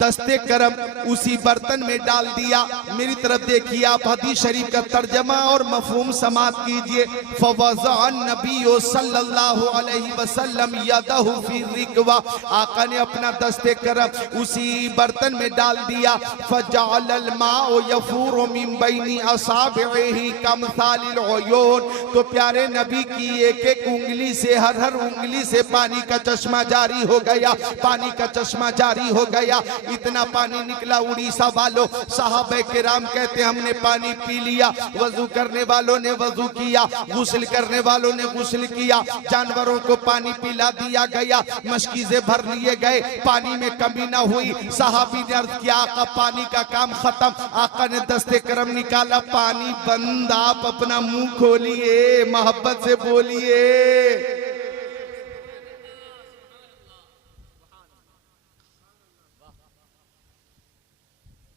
दस्ते करम उसी बर्तन में डाल दिया। मेरी तरफ देखिए आप, हदीस शरीफ का तर्जमा और मफहूम समाअत कीजिए। फवज़अन नबी सल्लल्लाहु अलैहि वसल्लम यदहु फी रिकवा, आका ने अपना दस्ते करम उसी बर्तन में डाल दिया। फजअल माउ यफूरु मिन बैनी असाबिही कमसालिल उयून, तो प्यारे नबी की एक एक उंगली से, हर हर उंगली से पानी का चश्मा जारी हो गया, पानी का चश्मा जारी हो गया। इतना पानी निकला उड़ीसा वालों। साहबे किराम कहते हमने पानी पी लिया। वजू करने वालों ने वजू किया, गुस्ल करने वालों ने गुस्ल किया, जानवरों को पानी पिला दिया गया, मशकीज़े भर लिए गए, पानी में कमी ना हुई। साहबी ने अर्ज किया आका पानी का काम खत्म। आका ने दस्ते करम निकाला, पानी बंद। आप अपना मुंह खोलिए, मोहब्बत से बोलिए।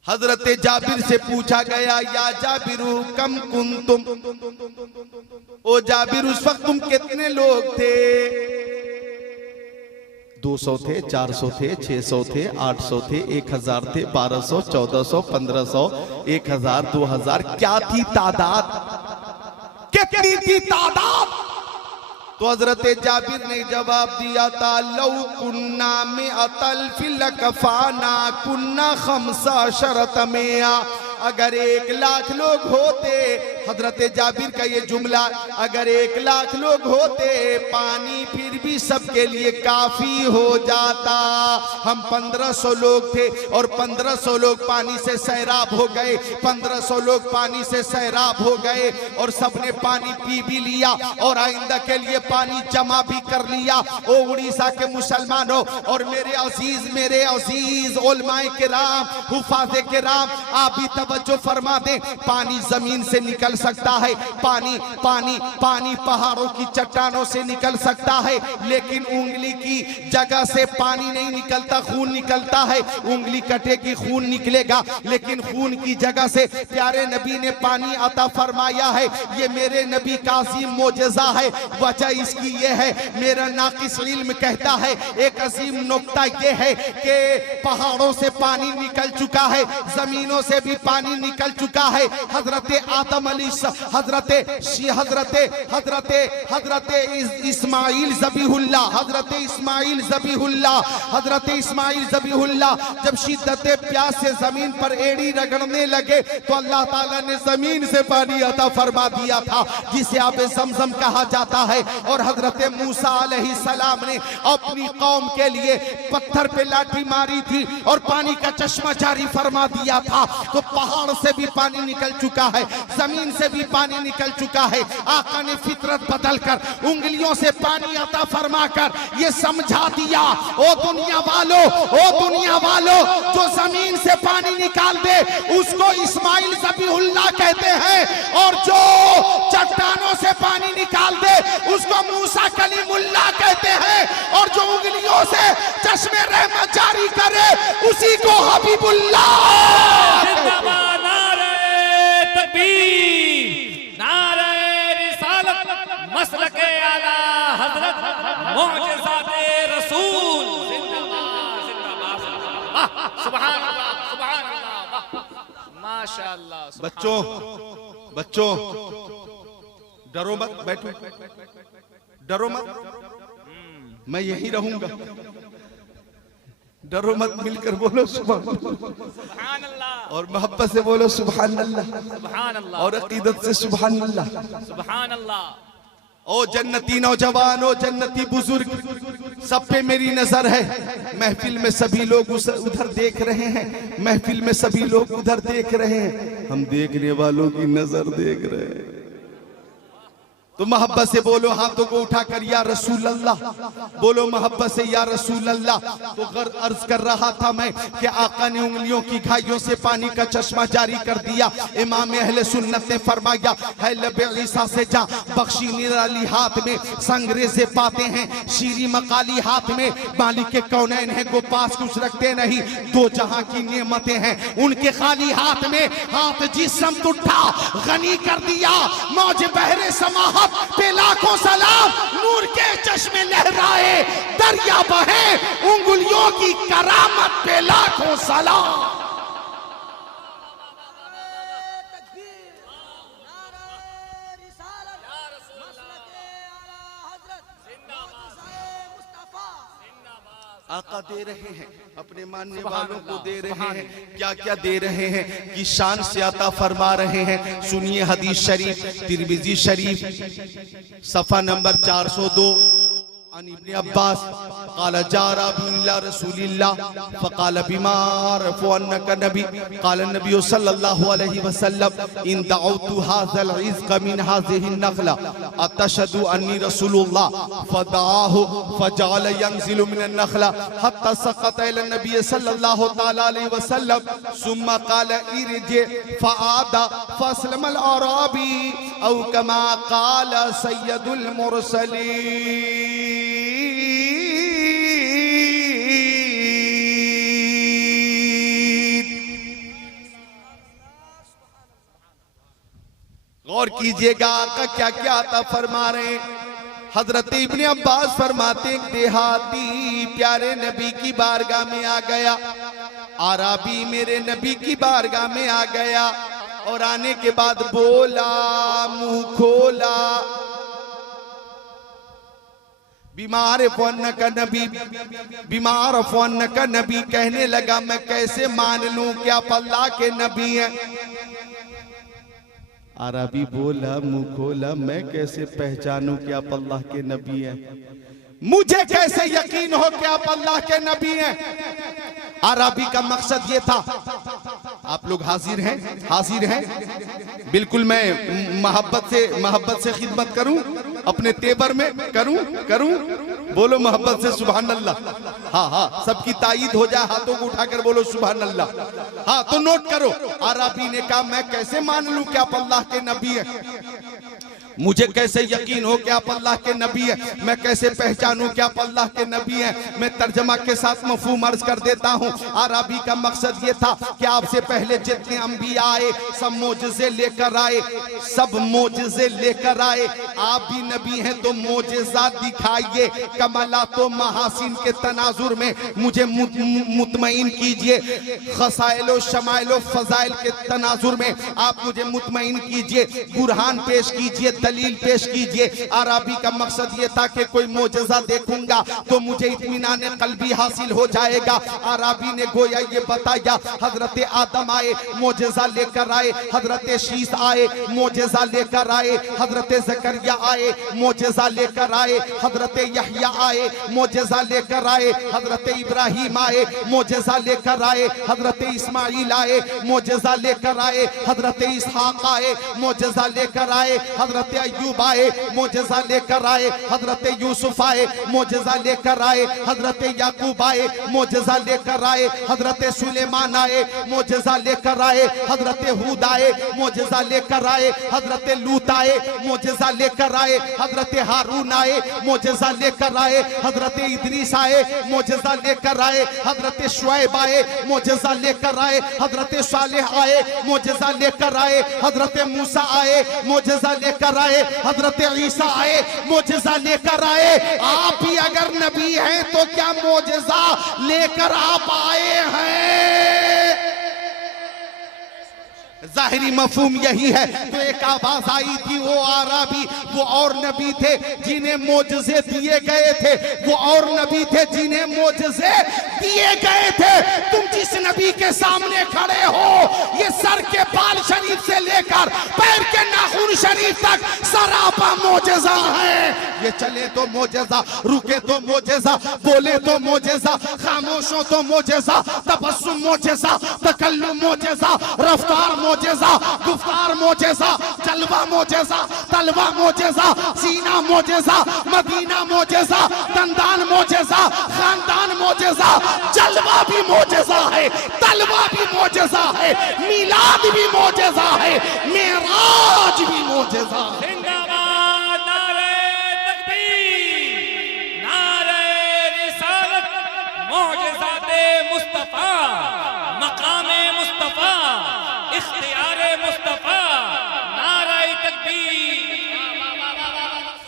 हजरत जाबिर से पूछा गया, या जाबिरू कम कुंतुम, ओ जाबिर उस वक्त तुम कितने लोग थे? 200 थे, 400 थे, 600 थे, 800 थे, 1000 थे, 1200, 1400, 1500, 1000, 2000, क्या थी तादाद? कितनी थी तादाद? तो हजरत जाबिर ने जवाब दिया था, लौ कुन्ना में अतल फिलकफाना कुन्ना खमसा शरत में, अगर 1 लाख लोग होते, हजरत जाबिर का ये जुमला, अगर 1 लाख लोग होते पानी फिर भी सबके लिए काफी हो जाता। हम 1500 लोग थे और 1500 लोग पानी से सैराब हो गए, 1500 लोग पानी से सैराब हो गए और सबने पानी पी भी लिया और आइंदा के लिए पानी जमा भी कर लिया। ओ उड़ीसा के मुसलमानों और मेरे अजीज उलमाए किराम, हुफाज़े किराम, आप भी तवज्जो फरमा दें। पानी जमीन से निकल सकता है, पानी पानी पानी पहाड़ों की चट्टानों से निकल सकता है, लेकिन उंगली की जगह से पानी नहीं निकलता, खून निकलता है। उंगली कटेगी खून निकलेगा, लेकिन खून की जगह से प्यारे नबी ने पानी अता फरमाया है। ये मेरे नबी का अजीम मोजज़ा है। वजह इसकी ये है, मेरा नाकिस इल्म कहता है, एक अजीम नुक्ता ये है कि पहाड़ों से पानी निकल चुका है, जमीनों से भी पानी निकल चुका है। हजरत आदम अली, हजरत इस्माइल ज़बीहुल्लाह, हजरत इस्माइल ज़बीहुल्लाह जब शिद्दत प्यास से जमीन पर एड़ी रगड़ने लगे तो अल्लाह ताला ने जमीन से पानी अता फरमा दिया था, जिसे आबे ज़मज़म कहा जाता है। और हजरत मूसा अलैहिस्सलाम ने अपनी कौम के लिए पत्थर पे लाठी मारी थी और पानी का चश्मा जारी फरमा दिया था। तो पहाड़ से भी पानी निकल चुका है, जमीन से भी पानी निकल चुका है। आका ने फितरत बदलकर उंगलियों से पानी अता फरमाकर ये समझा दिया, ओ दुनिया वालों, जो जमीन से पानी निकाल दे उसको इस्माइल ज़बीहुल्लाह कहते हैं, और जो चट्टानों से पानी निकाल दे उसको मूसा कलीमुल्लाह कहते हैं, और जो उंगलियों से चश्मे रहमत जारी करे उसी को हबीबुल्लाह। मसलके आला हजरत मौजज़ाते रसूल जिंदाबाद जिंदाबाद। सुभान अल्लाह सुभान अल्लाह माशाअल्लाह। बच्चों डरो मत, बैठो, डरो मत, मैं यहीं रहूंगा, डरो मत। मिलकर बोलो सुभान अल्लाह और मोहब्बत से बोलो सुभान अल्लाह और अकीदत से सुभान अल्लाह। ओ जन्नती नौजवान, ओ जन्नती बुजुर्ग, सब पे मेरी नजर है। महफिल में सभी लोग उधर देख रहे हैं, महफिल में सभी लोग उधर देख रहे हैं, हम देखने वालों की नजर देख रहे हैं। तो मोहब्बत से बोलो हाथों को उठाकर या रसूल अल्लाह, बोलो मोहब्बत से या रसूल अल्लाह। तो अर्ज कर रहा था मैं कि आका ने उंगलियों की घाइयों से पानी का चश्मा जारी कर दिया। इमाम अहले सुन्नत ने फरमाया है लबे ईसा से जा बख्शी निराली हाथ में संग्रेज़े पाते हैं, शीरी मकाली हाथ में मालिक के कौनैन है को पास कुछ रखते नहीं, दो जहां की नेमतें हैं उनके खाली हाथ में हाथ जिस्म उठा गनी कर दिया। मौज बहरे समाहत पे लाखों सलाम, नूर के चश्मे लहराए दरिया बहे, उंगलियों की करामत पे लाखों सलाम। आका दे रहे हैं अपने मानने वालों को दे रहे हैं, क्या क्या दे रहे हैं कि शान से अता फरमा रहे हैं। सुनिए हदीस शरीफ तिरमिजी शरीफ सफा नंबर 402 अन इब्न अब्बास क़ाल जारा बिला रसूलिल्लाह फ़क़ाल बीमार फ़अन्नका नबी क़ाल नबी सल्लल्लाहु अलैहि वसल्लम इन दअउतु हाज़ल इज़्क़ मिन हाज़िहि नख़ला अतशहदु अन्नी रसूलुल्लाह फ़दअहु फ़जअल यंज़िलु मिन नख़ला हत्ता सक़त इला नबी सल्लल्लाहु तआला अलैहि वसल्लम सुम्मा क़ाल इरजि फ़आदा फ़अस्लमल अराबी औ कमा क़ाल सय्यदुल मुरसलीन। गौर कीजिएगा आका क्या क्या आता फरमा रहे। हजरत इब्ने अब्बास फरमाते एक देहाती प्यारे नबी की बारगाह में आ गया, आराबी मेरे नबी की बारगाह में आ गया और आने के बाद बोला मुंह खोला बीमार फ़अन्न का नबी, बीमार फ़अन्न का नबी कहने लगा मैं कैसे मान लूं कि आप अल्लाह के नबी हैं। अरबी बोला मुंह खोला मैं कैसे पहचानूं कि आप अल्लाह के नबी हैं, मुझे कैसे यकीन हो कि आप अल्लाह के नबी हैं। अरबी का मकसद ये था, आप लोग हाजिर हैं, हाजिर हैं, बिल्कुल मैं मोहब्बत से खिदमत करूं, अपने तेवर में करूं, बोलो मोहब्बत से सुभान अल्लाह। हाँ हाँ सबकी तायीद हो जाए, हाथों को उठाकर बोलो सुभान अल्लाह। हाँ तो नोट करो, अरबी ने कहा मैं कैसे मान लूं कि आप अल्लाह के नबी हैं, मुझे कैसे यकीन हो कि आप अल्लाह के नबी हैं, मैं कैसे पहचानूं कि आप अल्लाह के नबी हैं। मैं तर्जमा के साथ मफहूम अर्ज कर देता हूं। अरबी का मकसद ये था कि आपसे पहले जितने अंबिया आए सब मोजज़े लेकर आए, सब मोजज़े लेकर आए, आप भी नबी हैं तो मोजज़ा दिखाइए। कमालात व महासिन के तनाजुर में मुझे मुतमईन कीजिए, खसाइल व शमाइल व फजाइल के तनाजुर में आप मुझे मुतमईन कीजिए, बुरहान पेश कीजिए, दलील पेश कीजिए। अरबी का मकसद ये था कि कोई मोजज़ा देखूंगा तो मुझे इत्मीनान क़ल्बी हासिल हो जाएगा। अरबी ने गोया ये बताया, हजरत आदम आए मोजज़ा लेकर आए, हजरत शीस आए मोजज़ा लेकर आए, हजरत ज़करिया आए मोजज़ा लेकर आए, हजरत यहया आए मोजज़ा लेकर आए, हजरत इब्राहीम आए मोजज़ा लेकर आए, हजरत इस्माइल आए मोजज़ा लेकर आए, हजरत इसहाक आए मोजज़ा लेकर आए, हजरत अय्यूब आए मोजज़ा लेकर आए, हजरत यूसुफ आए मोजज़ा लेकर आए, हजरत याकूब आए मोजज़ा लेकर आए, हजरत सुलेमान आए मोजज़ा लेकर आए, हजरत हूद आए मोजज़ा लेकर आए, हजरत लूत आए मोजज़ा लेकर आए, हजरत हारून आए मोजज़ा लेकर आए, हजरत इदरीस आए मोजज़ा लेकर आए, हजरत शुएब आए मोजज़ा लेकर आए, हजरत सालेह आए मोजज़ा लेकर आए, हजरत मूसा आए मोजज़ा लेकर आए, हजरत ईसा आए मोजज़ा लेकर आए। आप भी अगर नबी हैं तो क्या मोजज़ा लेकर आप आए हैं? जाहिरी मफहूम यही है। तो एक आवाज आई थी, वो आराबी, वो और नबी थे जिन्हें मोजज़े दिए गए थे, वो और नबी थे जिन्हें मोजज़े दिए गए थे। तुम जिस नबी के सामने खड़े हो, ये सर के बाल शरीफ से लेकर पैर के नाखून शरीफ तक सरापा मोजेजा है। ये चले तो मोजेजा, रुके तो मोजेजा, बोले तो मोजेजा, खामोश हो तो मोजेजा, तबस्सुम मोजेजा, तकल्लुम मोजेजा, रफ्तार मोजेजा, गुफ्तार मोजेजा, जलवा मोजेजा, तलवा मोजेजा, सीना मोजेजा, मदीना मोजेजा, दंदान मोजेजा, खानदान मोजेजा, जलवा भी मोजेजा है, तलवा भी मोजेजा है, मिलाद भी मोजेजा है, मेराज भी मोजेजा है। जिंदाबाद नारे तकबीर, नारे रिसालत, मौजिज़ाते मुस्तफा, मकामे मुस्तफा, इख्तियारे मुस्तफा, नारे तकबीर।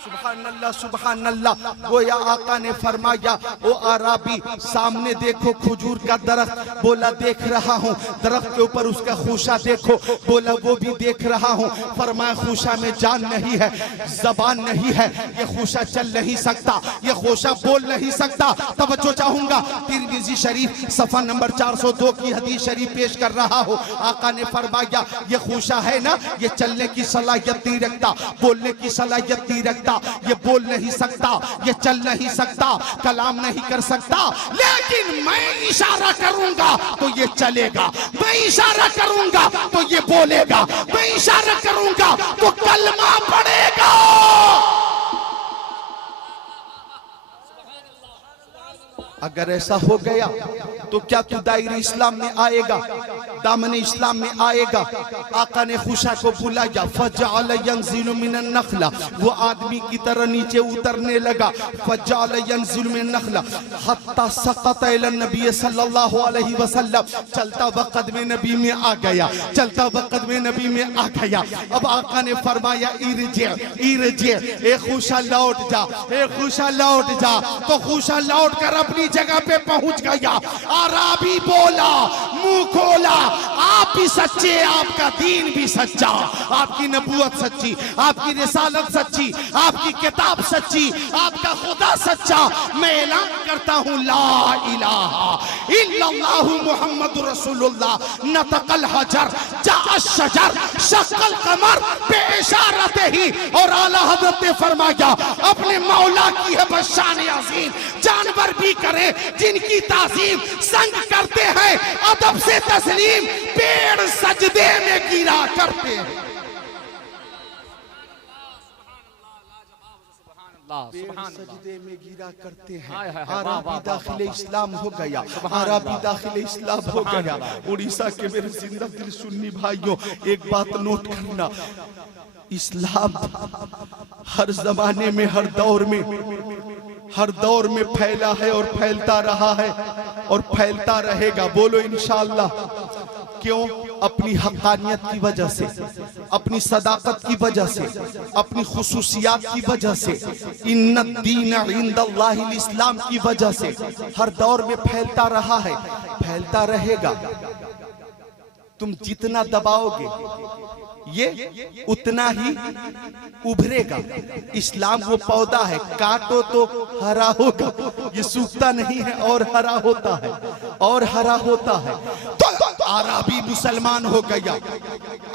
सुभान अल्लाह, सुभान अल्लाह। गोया आका ने फरमाया, ओ आराबी सामने देखो खजूर का दरख्त। बोला देख रहा हूँ। दरख्त के ऊपर उसका खूशा देखो। बोला वो भी देख रहा हूँ। फरमाया खूशा में जान नहीं है, जबान नहीं है, ये खूशा चल नहीं सकता, ये खूशा बोल नहीं सकता। तवज्जो चाहूंगा, तिरमिज़ी शरीफ सफा नंबर 402 की हदीस शरीफ पेश कर रहा हूँ। आका ने फरमाया ये खूशा है ना, ये चलने की सलाहियत नहीं रखता, बोलने की सलाहियत नहीं रखता, ये बोल नहीं सकता, ये चल नहीं सकता, कलाम नहीं कर सकता, लेकिन मैं इशारा करूंगा तो ये चलेगा, मैं इशारा करूंगा तो ये बोलेगा, मैं इशारा करूंगा तो कलमा पढ़ेगा। अगर ऐसा हो गया तो क्या तू दायरे इस्लाम में आएगा, दामन इस्लाम में आएगा। आका ने खुशा को बुलाया, फजाल यंजिलु मिनन नखला, वो आदमी की तरह नीचे उतरने लगा। फजाल यंजिलु मिनन नखला हत्ता सक़त इला नबी सल्लल्लाहु अलैहि वसल्लम, चलता वक्त में नबी में आ गया, चलता वक्त में नबी में आ गया। अब आका ने फरमाया इरजे इरजे, ए खुशा लौट जा, ए खुशा लौट जा। तो खुशा लौट कर अपनी जगह पे पहुंच गया। आराबी बोला, मुंह खोला, आप भी सच्चे, आपका दीन भी सच्चा, आपकी नबूवत सच्ची, आपकी रिसालत सच्ची, आपकी किताब सच्ची, आपका खुदा सच्चा। मैं ऐलान करता हूं ला इलाहा इल्लल्लाहु मुहम्मदुर रसूलुल्लाह। नतकल हजर जा शजर शक्ल कमर पे इशारत ही, और आला हजरत ने फरमाया अपने मौला की है बशान अजीम। जानवर भी करे जिनकी ताज़ीम, संग करते हैं अदब से तस्लीम, पेड़ सजदे में गिरा करते हैं। सजदे में गिरा करते हैं। आराबी दाखिले इस्लाम हो गया, आराबी दाखिले इस्लाम हो गया। उड़ीसा के मेरे जिंदा दिल सुन्नी भाइयों, एक बात नोट करना, इस्लाम हर जमाने में, हर दौर में फैला है और फैलता रहा है और फैलता रहेगा। बोलो इंशाअल्लाह। क्यों? अपनी हक़ानियत की वजह से, अपनी सदाकत की वजह से, अपनी खुसूसियात की वजह से, इन्ना दीन इंदल्लाहिल इस्लाम की वजह से हर दौर में फैलता रहा है, फैलता रहेगा। तुम जितना दबाओगे ये उतना ही उभरेगा। इस्लाम वो पौधा है, काटो तो हरा होगा, ये सूखता नहीं है और हरा होता है, और हरा होता है। तो आराबी मुसलमान हो गया।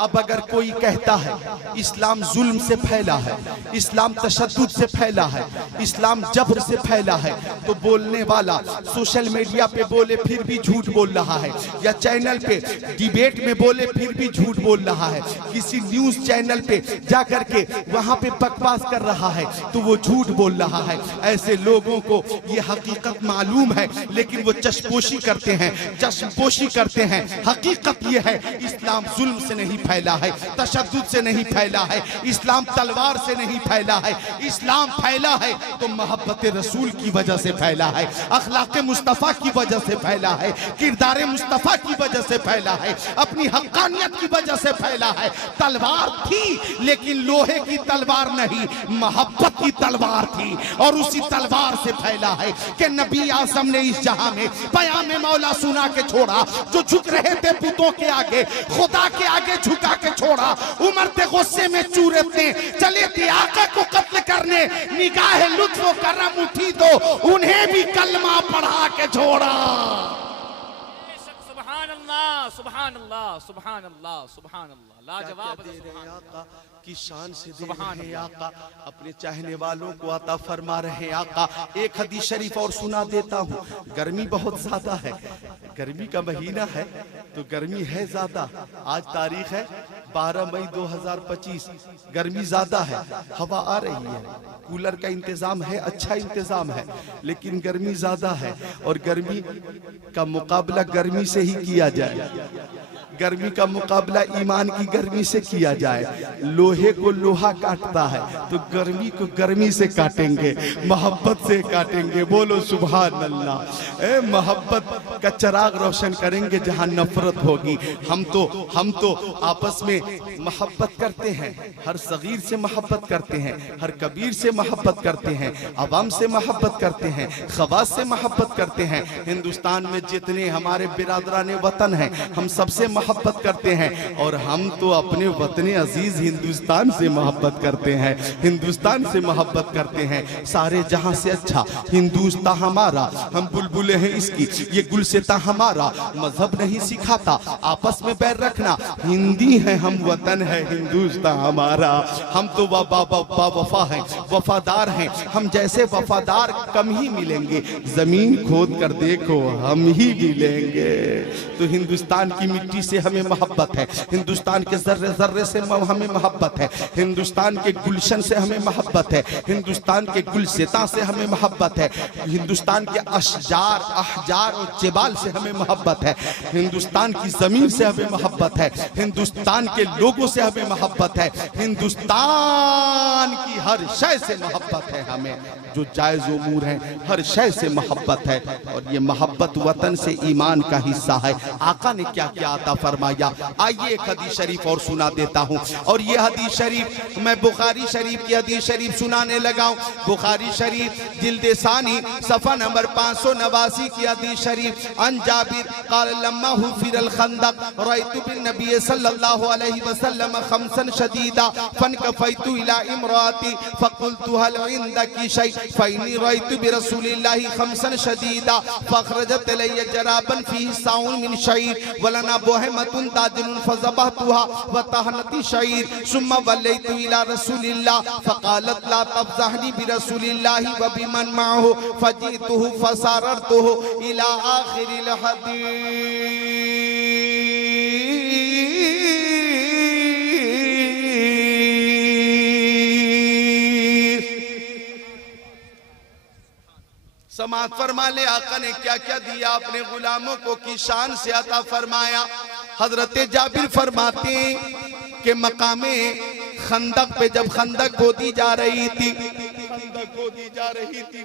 अब अगर कोई कहता है इस्लाम जुल्म से फैला है, इस्लाम तशद्दुद से फैला है, इस्लाम जबर से फैला है, तो बोलने वाला सोशल मीडिया पे बोले फिर भी झूठ बोल रहा है, या चैनल पे डिबेट में बोले फिर भी झूठ बोल रहा है, किसी न्यूज चैनल पे जाकर के वहां पे बकवास कर रहा है तो वो झूठ बोल रहा है। ऐसे लोगों को ये हकीकत मालूम है, लेकिन वो चश्मपोशी करते हैं, चश्मपोशी करते हैं। हकीकत ये है, इस्लाम जुल्म से नहीं फैला है, तशद्दुद से नहीं फैला है, इस्लाम तलवार से नहीं फैला है। इस्लाम फैला है तो मोहब्बत रसूल की वजह से फैला है, अखलाक मुस्तफ़ा की वजह से फैला है, किरदार मुस्तफ़ा की वजह से फैला है, अपनी हक्कानियत की वजह से फैला है। तलवार थी लेकिन लोहे की तलवार नहीं, मोहब्बत की तलवार थी, और उसी तलवार से फैला है कि नबी आज़म ने इस जहां में पयामे मौला सुना के छोड़ा। जो झुक रहे थे पुतों के आगे, खुदा के आगे झुक भगा के छोड़ा। उमर थे गुस्से में चूरे थे, चले थे आका को कत्ल करने, निगाह लुत्फ व करम उठी तो उन्हें भी कलमा पढ़ा के छोड़ा। सुभान अल्लाह, सुभान अल्लाह, सुभान अल्लाह, सुभान अल्लाह। लाजवाब दे रहे आका की शान से दे सुभान रहे आका, अपने चाहने वालों को अता फरमा रहे आका। एक हदीस शरीफ और सुना देता हूँ। गर्मी बहुत ज्यादा है, गर्मी का महीना है तो गर्मी है ज्यादा। आज तारीख है 12 मई 2025। गर्मी ज्यादा है, हवा आ रही है, कूलर का इंतजाम है, अच्छा इंतजाम है, लेकिन गर्मी ज्यादा है। और गर्मी का मुकाबला गर्मी से ही किया जाए, गर्मी का मुकाबला ईमान की गर्मी से किया जाए। लोहे को लोहा काटता है तो गर्मी को गर्मी से काटेंगे, मोहब्बत से काटेंगे। बोलो सुभान अल्लाह। ए मोहब्बत का चिराग रोशन करेंगे जहां नफरत होगी। हम तो आपस में मोहब्बत करते हैं, हर सगीर से मोहब्बत करते हैं, हर कबीर से मोहब्बत करते हैं, अवाम से मोहब्बत करते हैं, खवास से मोहब्बत करते हैं। हिंदुस्तान में जितने हमारे बिरादरान वतन हैं हम सबसे मोहब्बत करते हैं। और हम तो अपने वतन अजीज हिंदुस्तान से मोहब्बत करते हैं, हिंदुस्तान से मोहब्बत करते हैं। सारे जहां से अच्छा हिंदुस्तान हमारा, हम बुलबुले हैं इसकी, ये गुलसेता हमारा। मजहब नहीं सिखाता आपस में बैर रखना, हिंदी है हम, वतन है हिंदुस्तान हमारा। हम तो वफा हैं, वफादार हैं। हम जैसे वफादार कम ही मिलेंगे, जमीन खोद कर देखो हम ही मिलेंगे। तो हिंदुस्तान की मिट्टी से हमें मोहब्बत है, हिंदुस्तान के जर्रे जर्रे से हमें मोहब्बत है, हिंदुस्तान के गुलशन से हमें मोहब्बत है, हिंदुस्तान के गुलसेता से हमें मोहब्बत है, हिंदुस्तान के अशजार अहजार और जिबाल से हमें मोहब्बत है, हिंदुस्तान की जमीन से हमें मोहब्बत है, हिंदुस्तान के लोगों से हमें मोहब्बत है, हिंदुस्तान की हर शय से मोहब्बत है हमें। जो जायज उमूर है हर शय से मोहब्बत है। और ये मोहब्बत वतन से ईमान का हिस्सा है। आका ने क्या क्या अता फरमाया, आइए एक हदीस शरीफ और सुना देता हूँ। और ये हदीस शरीफ मैं बुखारी शरीफ की हदीस शरीफ सुनाने लगा हूँ। बुखारी शरीफ जिल्द सानी सफ़ा नंबर 589 की हदीस शरीफ। अन जाबिर क़ाल लम्मा हुफ़िरल खंदक रअयतु बिन नबी सल्लल्लाहु अलैहि वसल्लम खमसन शदीदा फनकफ़ैतु इला इम्राती फ़क़ुल्तु हल इंदकी शै फ़इन्नी रअयतु बिरसूलिल्लाहि खमसन शदीदा फ़अख़रजत इलैया जराबन फ़ीहि साउन मिन शईर वलना बोहमतुन ताजिनुन फ़ज़बहतुहा व तहनती शईर सुम्मा वल्लैतु इला रसूलिल्लाह फ़क़ालत ला तफ़ज़हनी बिरसूलिल्लाहि व बिमन मअहु फ़जीतुहु फ़साररतुहु इला आखिरिल हदीस। समात फरमा ले आका ने क्या क्या दिया अपने गुलामों को की शान से अता फरमाया। हजरत जाबिर फरमाते कि मकामे खंदक पे जब खंदक खोदी जा रही थी, खंदक खोदी जा रही थी,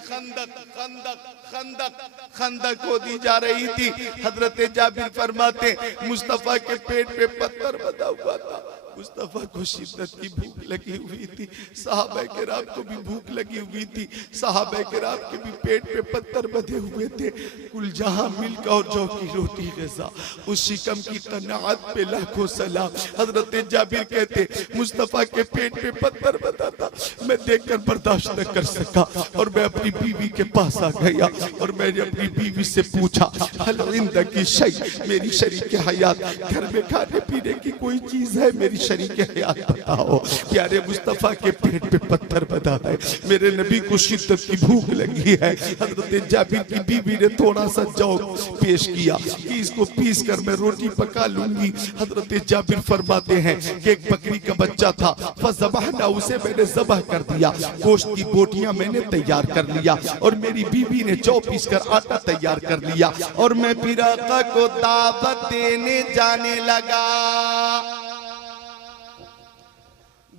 खंदक खोदी जा रही थी। हजरत जाबिर फरमाते मुस्तफा के पेट पे पत्थर बंधा हुआ था। मुस्तफा को शिद्दत की भूख लगी हुई थी, सहाबा किराम को भी भूख लगी हुई थी, सहाबा किराम के भी पेट पे पत्थर बंधे हुए थे। कुल जहां मिलकर और जौ की रोटी ग़िज़ा, उस शिकम की कनाअत पे लाखों सलाम। हजरत जाबिर कहते मुस्तफा के पेट पे पत्थर बंधा था, मैं देखकर बर्दाश्त न कर सका और मैं अपनी बीवी के पास आ गया और मैंने अपनी बीवी से पूछा हल इंदकी शै, मेरी शरीके हयात, घर में खाने पीने की कोई चीज है मेरी शरीके हयात बताओ। प्यारे मुस्तफा के पेट पे पत्थर बंधा है, मेरे नबी को शिद्दत की भूख लगी है। हजरत जाबिर की बीवी ने थोड़ा सा जौ पेश किया कि इसको पीस कर मैं रोटी पका लूंगी। हजरत जाबिर फरमाते हैं कि एक बकरी का बच्चा था, फज़बहना, उसे मैंने ज़बह कर दिया, गोश्त की बोटियां मैंने तैयार कर लिया और मेरी बीवी ने जौ पीस कर आटा तैयार कर लिया और मैं फिर आका को दावत देने जाने लगा,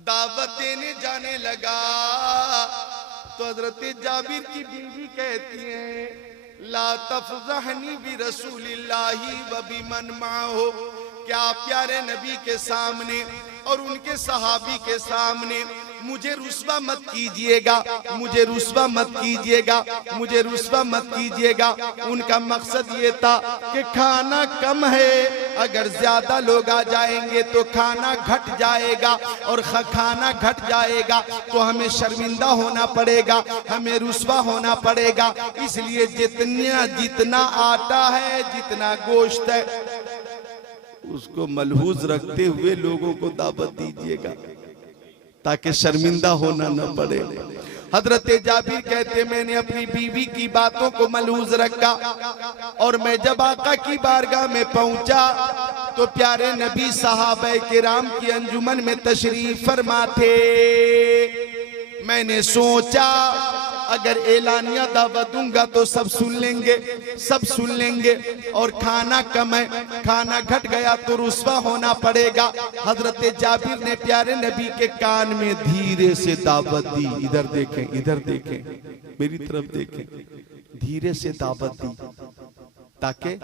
दावत देने जाने लगा। तो हजरत जाबिर की बीवी कहती है ला तफ़ज़हनी बिरसूलिल्लाहि व बिमन माहो, क्या प्यारे नबी के सामने और उनके सहाबी के सामने मुझे रुस्वा मत कीजिएगा, मुझे रुस्वा मत कीजिएगा, मुझे रुस्वा मत कीजिएगा। उनका मकसद ये था कि खाना कम है, अगर ज्यादा लोग आ जाएंगे तो खाना घट जाएगा, और खाना घट जाएगा तो हमें शर्मिंदा होना पड़ेगा, हमें रुस्वा होना पड़ेगा। इसलिए जितना आटा है, जितना गोश्त है, उसको मलहूज रखते हुए लोगों को दावत दीजिएगा ताकि शर्मिंदा होना न पड़े। हजरत जाबिर कहते मैंने अपनी बीवी की बातों को मलहूज रखा, और मैं जब आका की बारगाह में पहुंचा तो प्यारे नबी सहाबे किराम की अंजुमन में तशरीफ फरमा थे। मैंने सोचा अगर एलानिया दावत दूंगा तो सब सुन लेंगे, सब सुन लेंगे, और खाना कम है, खाना घट गया तो रुस्वा होना पड़ेगा। हजरत जाबिर ने प्यारे नबी के कान में धीरे से दावत दी। इधर देखें, इधर देखें, मेरी तरफ देखें, धीरे से दावत दी ताकि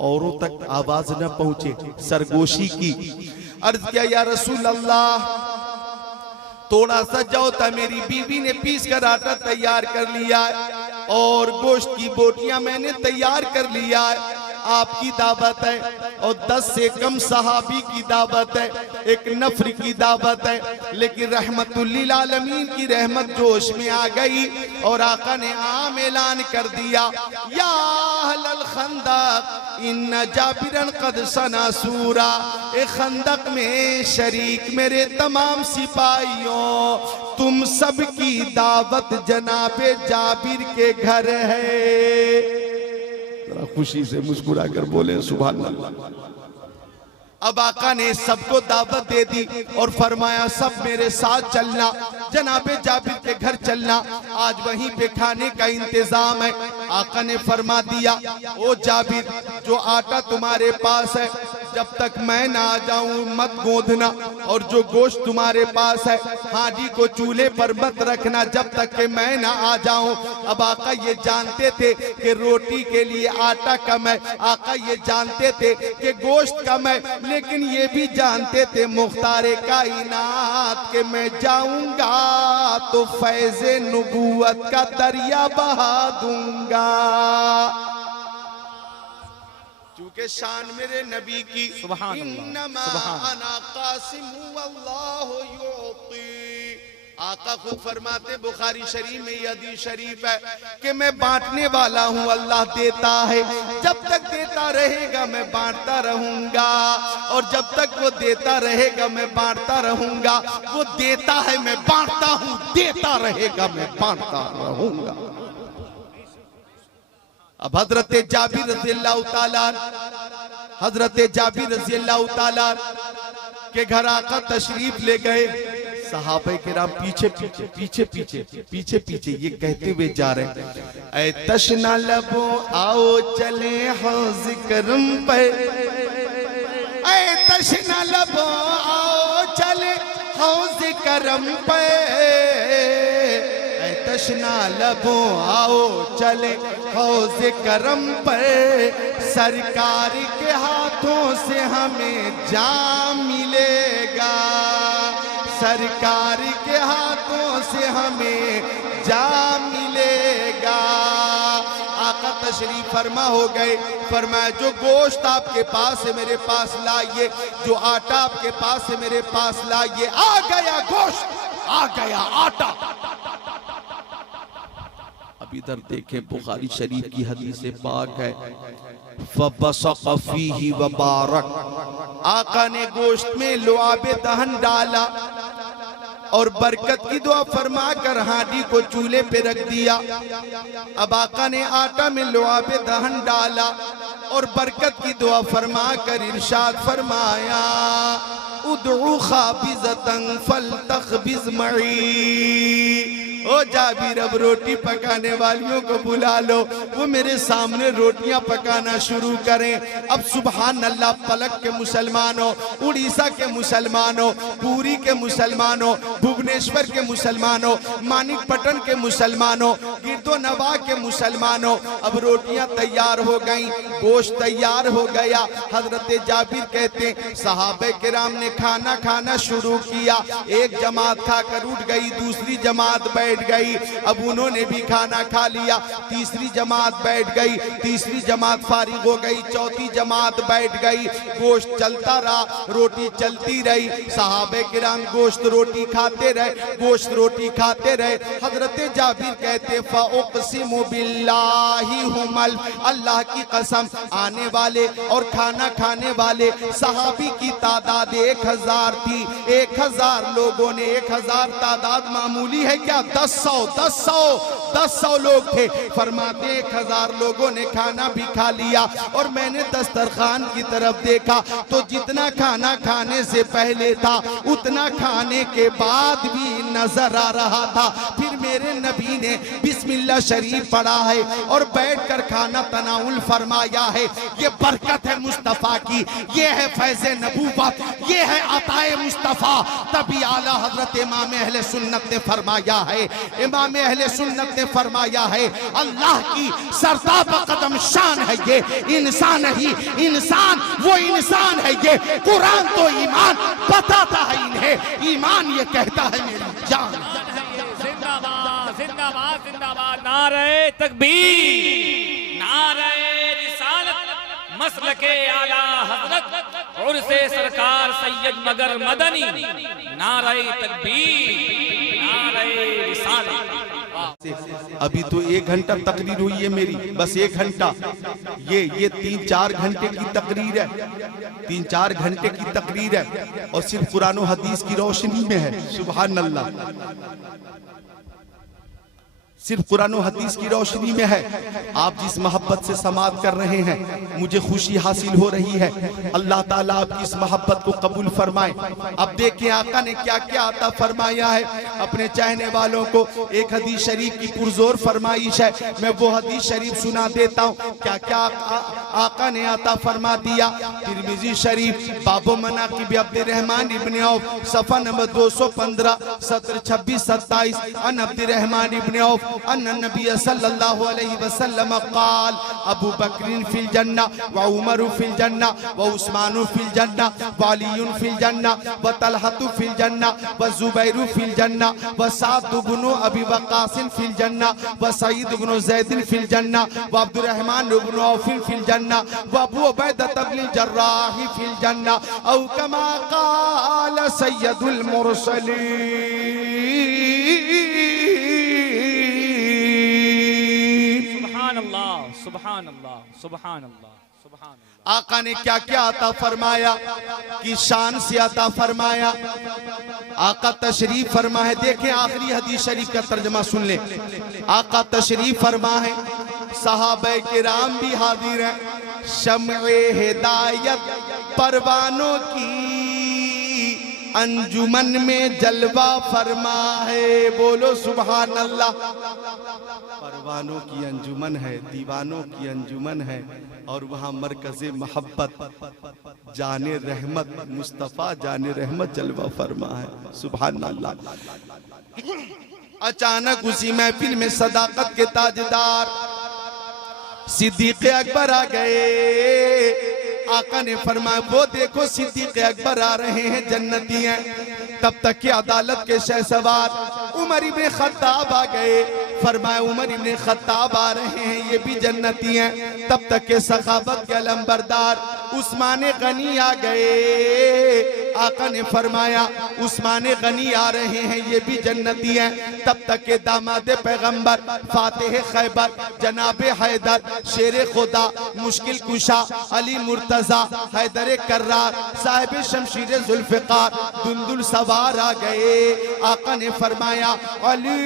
औरों तक आवाज न पहुंचे, सरगोशी की। अर्ज किया या रसूल अल्लाह, थोड़ा सा जाओ था। मेरी बीवी ने पीस कर आटा तैयार कर लिया है और गोश्त की बोटियां मैंने तैयार कर लिया है। आपकी दावत है और 10 से कम सहाबी की दावत है, एक नफर की दावत है, लेकिन रहमतुल्लिल आलमीन की रहमत जोश में आ गई और आका ने आम ऐलान कर दिया, या अहलल खंदक इन्न जाबिरन कद सना सूरा। ए खंदक में शरीक मेरे तमाम सिपाहियों, तुम सब की दावत जनाबे जाबिर के घर है। खुशी से मुस्कुरा कर बोले सुभान अल्लाह। अब आका ने सबको दावत दे दी और फरमाया सब मेरे साथ चलना, जनाबे जाबिर के घर चलना, आज वहीं पे खाने का इंतजाम है। आका ने फरमा दिया, ओ जाबिर, जो आटा तुम्हारे पास है जब तक मैं ना आ जाऊं मत गोंदना, और जो गोश्त तुम्हारे पास है हांडी को चूल्हे पर मत रखना जब तक कि मैं ना आ जाऊं। अब आका ये जानते थे कि रोटी के लिए आटा कम है, आका ये जानते थे कि गोश्त कम है, लेकिन ये भी जानते थे मुख्तारे कायनात के मैं जाऊंगा तो फैज़े नबूवत का दरिया बहा दूंगा। चूंकि शान मेरे नबी की इन्नमा अना कासिमु वल्लाहु युती। आका खुद फरमाते, बुखारी शरीफ में ये हदीस शरीफ है कि मैं बांटने वाला हूँ, अल्लाह देता है, जब तक देता रहेगा मैं बांटता रहूंगा, और जब तक वो देता रहेगा मैं बांटता रहूंगा। वो देता है मैं बांटता हूँ, देता रहेगा मैं बांटता रहूंगा। अब हजरत जाबिर रज़ियल्लाहु ताला, हजरत जाबिर रज़ियल्लाहु ताला के घर आका तशरीफ ले गए। सहाबे किराम पीछे पीछे पीछे पीछे पीछे पीछे ये कहते हुए जा रहे हैं, ऐ तशना लबो आओ चले हौज़ करम पे, ऐ तशना लबो आओ चले हौज़ करम पे, ऐ तशना लबो आओ चले हौज़ करम पर, सरकार के हाथों से हमें जाम मिलेगा, सरकार के हाथों से हमें जाम मिलेगा। आका तशरीफ फरमा हो गए, फरमाया जो गोश्त आपके पास है मेरे पास लाइए, जो आटा आपके पास है मेरे पास लाइए। आ गया गोश्त, आ गया आटा। अब इधर देखें, बुखारी शरीफ की हदीस पाक है, फबसक़ फ़ीही व बारक। आका ने गोश्त में लुआबे दहन डाला और बरकत की दुआ फरमा कर हांडी को चूल्हे पे रख दिया। अब आका ने आटा में लुआबे दहन डाला और बरकत की दुआ फरमा कर इरशाद फरमाया, उदउ खाबिज़तन फलतख़बिज़ मई। ओ जाबिर, अब रोटी पकाने वालियों को बुला लो, वो मेरे सामने रोटियां पकाना शुरू करें। अब सुभान अल्लाह, पलक के मुसलमानों, उड़ीसा के मुसलमानों, पूरी के मुसलमानों, भुवनेश्वर के मुसलमानों, मानिकपट्टन के मुसलमानों, गिरदो नवा के मुसलमानों, अब रोटियां तैयार हो गई, गोश्त तैयार हो गया। हजरत जाबिर कहते सहाबे किराम ने खाना खाना शुरू किया। एक जमात खाकर उठ गई, दूसरी जमात बैठ बैठ गई। अब उन्होंने भी खाना खा लिया। तीसरी जमात बैठ गई, तीसरी जमात फारिग हो गई, चौथी जमात बैठ गई। गोश्त चलता रहा, रोटी चलती रही। सहाबे किराम गोश्त रोटी खाते रहे, गोश्त रोटी खाते रहे। हजरत जाबिर कहते फ़उक़सिमु बिल्लाहि हुमल, अल्लाह की कसम आने वाले और खाना खाने वाले सहाबी की तादाद 1000 थी। 1000 लोगों ने, 1000 तादाद मामूली है क्या? 10 लोग थे। फरमाते 1000 लोगों ने खाना भी खा लिया। और मैंने दस्तरखान की तरफ देखा तो जितना खाना खाने से पहले था उतना खाने के बाद भी नजर आ रहा था। फिर मेरे नबी ने बिस्मिल्लाह शरीफ पढ़ा है और बैठकर खाना तनाउल फरमाया है। ये बरकत है मुस्तफ़ा की, ये है फैज़ नबूवत, ये है अताए मुस्तफ़ा। तभी आला हजरत इमाम अहले सुन्नत ने फरमाया है, इमाम अहले सुन्नत ने फरमाया है, अल्लाह की सरताब कदम शान है ये इंसान ही इंसान, वो इंसान है ये। कुरान तो ईमान बताता है इन्हें, ईमान ये कहता है मेरी जान। जिंदाबाद जिंदाबाद जिंदाबाद, नारे तकबीर, नारे रिसालत, मसलके आला हजरत और से सरकार सैयद मगर मदनी, नारे तकबीर, नारे रिसालत। अभी तो 1 घंटा तकरीर हुई है मेरी, बस 1 घंटा। ये 3-4 घंटे की तकरीर है, 3-4 घंटे की तकरीर है और सिर्फ कुरान और हदीस की रोशनी में है। सुभान अल्लाह, सिर्फ कुरान और हदीस की रोशनी में है। आप जिस मोहब्बत से समात कर रहे हैं मुझे खुशी हासिल हो रही है। अल्लाह ताला आपकी इस मोहब्बत को कबूल फरमाए। अब देखिए आका ने क्या क्या अता फरमाया है अपने चाहने वालों को। एक हदीस शरीफ की पुरजोर फरमाइश है, मैं वो हदीस शरीफ सुना देता हूँ क्या क्या आका ने अता फरमा दिया। तिरमिजी शरीफ बाबो मनाकिब अब्दुर्रहमान इब्न औफ, सफ़ा नंबर 215, सत्र 26-27। अन अब्दुर्रहमान इब्न औफ अन्ना नबी सल्लल्लाहु अलैहि वसल्लम क़ाल अबू बकर फिल जन्ना व उमर फिल जन्ना व उस्मान फिल जन्ना व अली फिल जन्ना व तलहा फिल जन्ना व जुबैर फिल जन्ना व साद इब्न अबी वक़ास फिल जन्ना व सईद इब्न ज़ैद फिल जन्ना व अब्दुर्रहमान इब्न औफ फिल जन्ना व अबू उबैदा इब्न जर्राह फिल जन्ना औ कमा क़ाल सय्यदुल मुरसलीन। सुभान अल्लाह, सुभान अल्लाह, सुभान अल्लाह। आका ने क्या क्या अता फरमाया कि शान से अता फरमाया। आका तशरीफ फरमा है, देखें आखिरी हदीस शरीफ का तर्जमा सुन ले। आका तशरीफ फरमा है, सहाबे किराम भी हाजिर हैं। शम्ए हिदायत परवानों की अंजुमन में जलवा फरमा है। बोलो सुभान अल्लाह। परवानों की अंजुमन है, दीवानों की अंजुमन है और वहाँ मरकज़े मोहब्बत जाने रहमत मुस्तफ़ा जाने रहमत जलवा फरमा है। सुभान अल्लाह। अचानक उसी महफिल में सदाकत के ताजदार सिद्दीक़ अकबर आ गए। आका ने फरमाया वो देखो सिद्दीक़ अकबर आ रहे हैं, जन्नती हैं। तब तक की अदालत के शहसवार उमर इब्न खत्ताब आ गए। फरमाया उमर इब्न खत्ताब आ रहे हैं, ये भी जन्नती हैं। तब तक के सखावत के अलंबरदार उस्मान गनी आ गए। आका ने फरमाया उस्मान गनी आ रहे हैं, ये भी जन्नती हैं। तब तक के दामाद पैगंबर फातिह खैबर जनाब हैदर शेर खुदा मुश्किल कुशा अली मुर्तजा हैदर कर्रार साहिब शमशीर जुल्फ़िकार दुंदुल सवार आ गए। आका ने फरमाया अली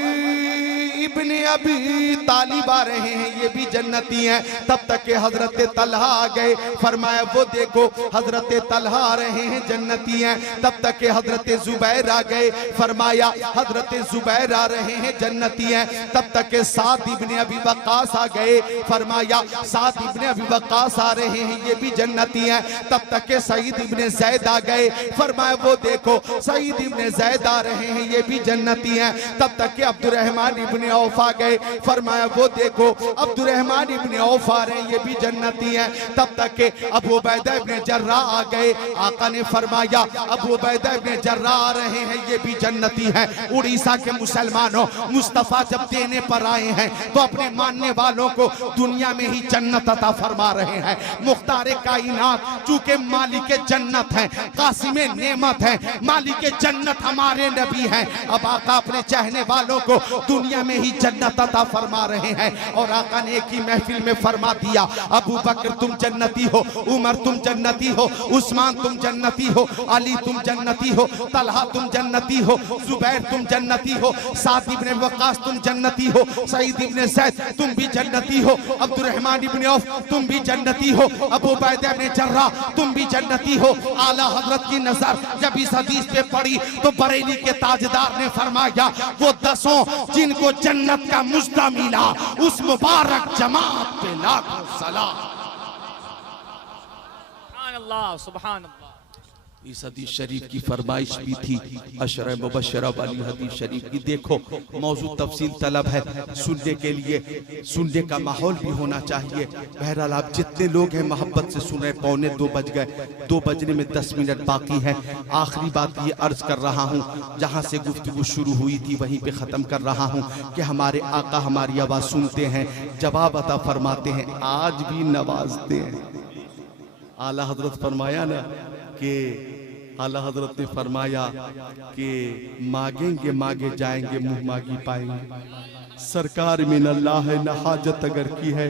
इब्ने अबी तालिब आ रहे हैं, ये भी जन्नती हैं। तब तक के हजरत तलहा आ गए। फरमाया वो देखो हजरत तलहा आ रहे हैं, जन्नती हैं। तब तक के हजरत जुबैर आ गए। फरमाया हजरत जुबैर आ रहे हैं, जन्नती हैं। तब तक के साद इब्ने अबी वक़ास आ गए। फरमाया साद इब्ने अबी वक़ास आ रहे हैं, ये भी जन्नती हैं। तब तक के सईद इब्ने ज़ैद आ गए। फरमाया वो देखो सईद इब्ने ज़ैद आ रहे हैं, ये भी जन्नती हैं। तब तक के अब्दुर्रहमान इब्ने औफ आ गए। फरमाया वो देखो अब्दुर्रहमान इब्ने औफ आ रहे हैं, ये भी जन्नती हैं। तब तक के अबू उबैदा इब्ने जर्राह आ गए। आका ने फरमाया अबू उबैदा इब्ने जर्राह आ रहे हैं, ये भी जन्नती हैं। उड़ीसा के मुसलमानों, मुस्तफा जब देने पर आए हैं तो अपने मानने वालों को दुनिया में ही जन्नत अता फरमा रहे हैं। मुख्तार कायनात चूंकि मालिक जन्नत हैं, कासिम नेमत हैं, मालिक जन्नत हमारे नबी हैं। अब आका अपने चाहने वालों को दुनिया में ही जन्नत अता फरमा रहे हैं। और आका ने एक ही महफिल में फरमा दिया, अबू बकर तुम जन्नती हो, उमर तुम जन्नती हो, उस्मान तुम जन्नती हो, अली तुम जन्नती हो, तलहा तुम जन्नती हो, जुबैर तुम जन्नती हो, साद इब्ने वक्कास तुम जन्नती हो, सईद इब्ने ज़ैद तुम भी जन्नती हो, अब्दुर्रहमान इब्ने औफ तुम भी जन्नती हो, अबू उबैदा इब्ने जर्राह तुम भी जन्नती हो। आला हजरत की नजर जब इस हदीस पे पड़ी तो बरेली के ताजदार ने फरमाया वो 10 जिनको जन्नत का मुजदा मिला उस मुबारक जमात पे लाखों सलाम। सुभान अल्लाह, सुभान अल्लाह। इस हदीस शरीफ की फरमाइश भी थी अशरा मुबशरा वाली हदीस शरीफ की। देखो मौजूद तफसील तलब है, सुनने के लिए सुनने का माहौल भी होना चाहिए। बहरहाल आप जितने लोग हैं मोहब्बत से सुन रहे, 1:45 बज गए, 2 बजने में 10 मिनट बाकी है। आखिरी बात ये अर्ज कर रहा हूँ, जहाँ से गुफ्तगू शुरू हुई थी वहीं पे ख़त्म कर रहा हूँ कि हमारे आका हमारी आवाज़ सुनते हैं, जवाब अता फरमाते हैं, आज भी नवाजते हैं। आला हजरत फरमाया ना कि आला हजरत ने फरमाया कि मांगेंगे मांगे जाएंगे, मुंह मांगी पाएंगे। सरकार में अल्लाह है न हाजत अगर की है,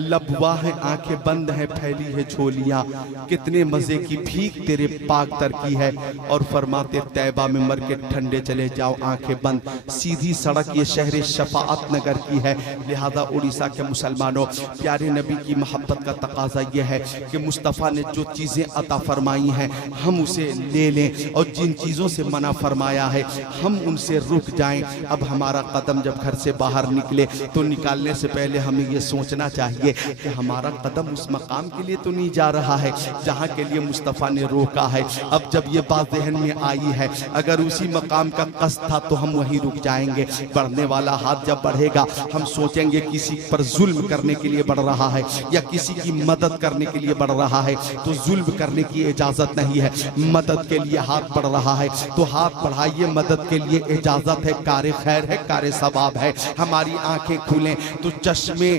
लबवा है आंखें बंद है, फैली है झोलियाँ, कितने मज़े की भीख तेरे पाक तर की है। और फरमाते तैबा में मर के ठंडे चले जाओ आंखें बंद, सीधी सड़क ये शहर शफाअत नगर की है। लिहाजा उड़ीसा के मुसलमानों, प्यारे नबी की मोहब्बत का तकाजा ये है कि मुस्तफ़ा ने जो चीज़ें अता फरमाई हैं हम उसे ले लें, और जिन चीज़ों से मना फरमाया है हम उनसे रुक जाएं। अब हमारा कदम जब घर से बाहर निकले तो निकालने से पहले हमें ये सोचना चाहिए कि हमारा कदम उस मकाम के लिए तो नहीं जा रहा है जहाँ के लिए मुस्तफ़ा ने रोका है। अब जब ये बात जहन में आई है, अगर उसी मकाम का कष्ट था तो हम वहीं रुक जाएंगे। बढ़ने वाला हाथ जब बढ़ेगा हम सोचेंगे किसी पर जुल्म करने के लिए बढ़ रहा है या किसी की मदद करने के लिए बढ़ रहा है, तो जुल्म करने की इजाज़त नहीं है। मदद के लिए हाथ बढ़ रहा है तो हाथ बढ़ाइए, मदद के लिए इजाज़त है, कार खैर है, कार सवाब है। हमारी आंखें खुलें तो चश्मे,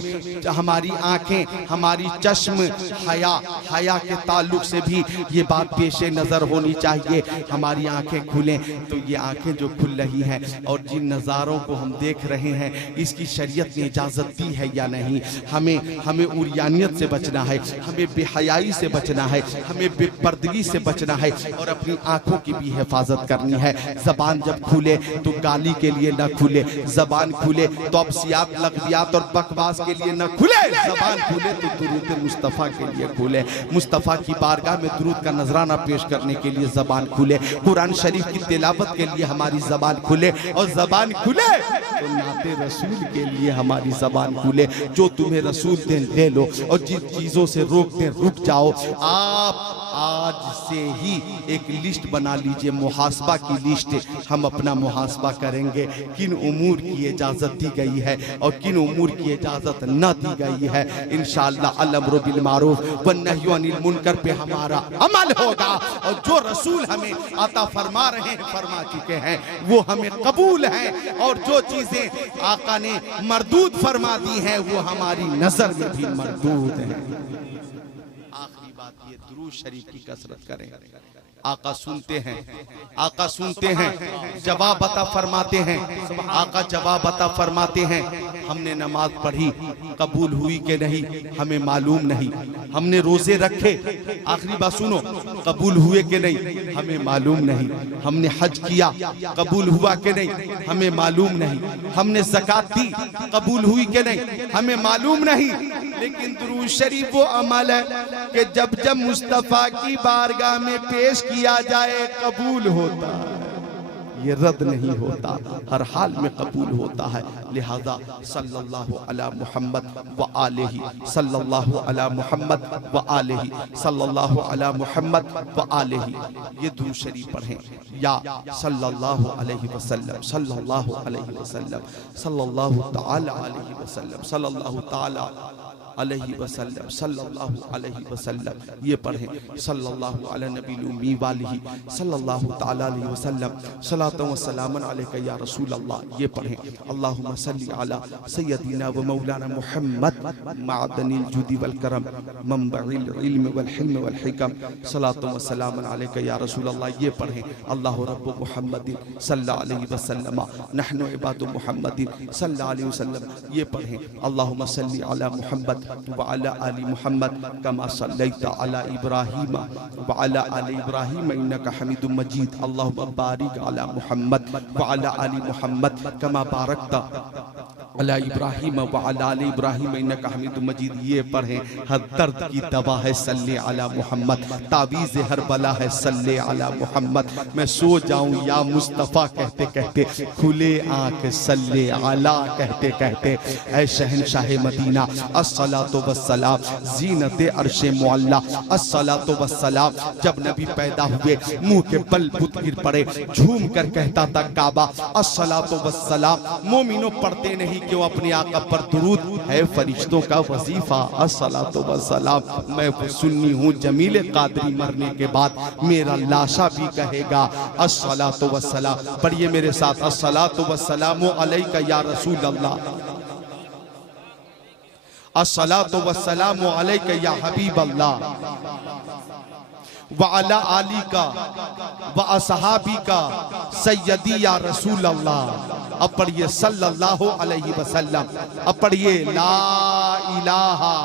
हमारी आंखें, हमारी चश्म हया के ताल्लुक से भी ये बात पेश नज़र होनी चाहिए। हमारी आंखें खुलें तो ये आंखें जो खुल रही हैं और जिन नज़ारों को हम देख रहे हैं इसकी शरीयत ने इजाज़त दी है या नहीं। हमें उरियानियत से बचना है, हमें बेहयाई से बचना है, हमें बेपर्दगी से बचना है और अपनी आंखों की भी हिफाजत करनी है। ज़बान जब खुले तो गाली के लिए न खुले, ज़बान खुले तो अब सियात लग़वियात और बकवास के लिए न खुले, ज़बान खुले तो दुरूद मुस्तफ़ा के लिए खुले, मुस्तफ़ा की बारगाह में दुरूद का नजराना पेश करने के लिए ज़बान खुले, कुरान शरीफ की तिलावत के लिए हमारी ज़बान खुले, और ज़बान खुले तो नाते रसूल के लिए हमारी ज़बान खुले। जो तुम्हें रसूल दे ले लो और जिन चीज़ों से रोक दे रुक जाओ। आप आज से ही एक लिस्ट बना लीजिए, मुहासबा की लिस्ट। हम अपना मुहासबा करेंगे, किन उमूर की इजाज़त दी गई है और किन उमूर की इजाज़त न दी गई है। इंशाअल्लाह अल-अम्रु बिल मारूफ व नह्यु अनिल मुनकर पे हमारा अमल होगा, और जो रसूल हमें अता फरमा रहे हैं, फरमा चुके हैं, वो हमें कबूल है, और जो चीज़ें आका ने मरदूद फरमा दी हैं वो हमारी नज़र में भी मरदूद हैं। आखिरी बात ये, दुरूद शरीफ की कसरत करें। आका सुनते हैं, आका सुनते हैं, जवाब अता फरमाते हैं। आका जवाब अता फरमाते हैं। हमने नमाज पढ़ी, कबूल हुई कि नहीं हमें मालूम नहीं। हमने रोजे रखे, आखिरी बात सुनो, कबूल हुए कि नहीं हमें मालूम नहीं। हमने हज किया, कबूल हुआ कि नहीं हमें मालूम नहीं। हमने ज़कात दी, कबूल हुई कि नहीं हमें मालूम नहीं। लेकिन दुरूद शरीफ वो अमल है कि जब जब मुस्तफ़ा की बारगाह में पेश किया जाए कबूल होता है। ये रद्द नहीं होता, हर हाल में कबूल होता है। लिहाजा सल्लल्लाहु अला मुहम्मद व आलिही, सल्लल्लाहु अला मुहम्मद व आलिही, सल्लल्लाहु अला मुहम्मद व आलिही, ये दुरूद शरीफ पढ़ें। या सल्लल्लाहु अलैहि वसल्लम, सल्लल्लाहु अलैहि वसल्लम, सल्लल्लाहु ताला अलैहि वसल्लम, सल्लल्लाहु ताला अलैहि वसल्लम, सल्लल्लाहु अलैहि वसल्लम, ये पढ़ें। सल्लल्लाहु अला नबील उम्मी वालिही, सल्लल्लाहु ताला अलैहि वसल्लम, सलातु व सलामन अलैका या रसूल अल्लाह, ये पढ़ें। अल्लाहुम्मा सल्ली अला सय्यदिना व मौलाना मुहम्मद मादनिल जुदी वल करम मंबइल इल्म वल हिल्म वल हिकम, सलातु व सलामन अलैका या रसूल अल्लाह, ये पढ़ें। अल्लाहु रब्बु मुहम्मदिन सल्लल्लाहु अलैहि वसल्लम नहनु इबादु मुहम्मदिन सल्लल्लाहु अलैहि वसल्लम, ये पढ़ें। अल्लाहुम्मा सल्ली अला मुहम्मद व अला आलि मुहम्मद कमा सल्लैता अला इब्राहीम व अला आलि इब्राहीम इन्नका हमीदुम मजीद। अल्लाहुम्मा बारिक अला मुहम्मद व अला आलि मुहम्मद कमा बारकता अला इब्राहीम व अला आलि इब्राहीम इन्नका हमीदुम मजीद, ये पढ़ें। हर दर्द की दवा है सल्ले अला मुहम्मद, तावीज़ हर बला है सल्ले अला मुहम्मद। मैं सो जाऊं या मुस्तफ़ा कहते कहते, खुले आँख सल्ले अला कहते कहते, ऐ शहंशाह मदीना अस्सलातु वस्सलाम ज़ीनते अर्शे मुअल्ला, अस्सलातु वस्सलाम। जब नबी पैदा हुए मुंह के बल बुत गिर पड़े, झूम कर कहता था काबा अस्सलातु वस्सलाम। मोमिनो पढ़ते नहीं क्यों अपने आका पर दुरूद, है फरिश्तों का वजीफा अस्सलातु वस्सलाम। मैं वो सुन्नी हूँ जमील कादरी मरने के बाद मेरा लाशा भी कहेगा अस्सलातु वस्सलाम। पढ़िए मेरे साथ, अस्सलातु वस्सलामु अलैका या रसूल अल्लाह, अस्सलातु वस्सलामु अलैका या हबीब अल्लाह, व अला आली का व असहाबी का सय्यदी या रसूल अल्लाह। अब पढ़िए सल्लल्लाहु अलैहि वसल्लम, अब पढ़िए ला इलाहा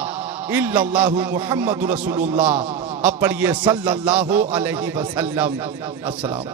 इल्लल्लाहु मुहम्मदुर रसूलुल्लाह, अब पढ़िए सल्लल्लाहु अलैहि वसल्लम। अस्सलाम।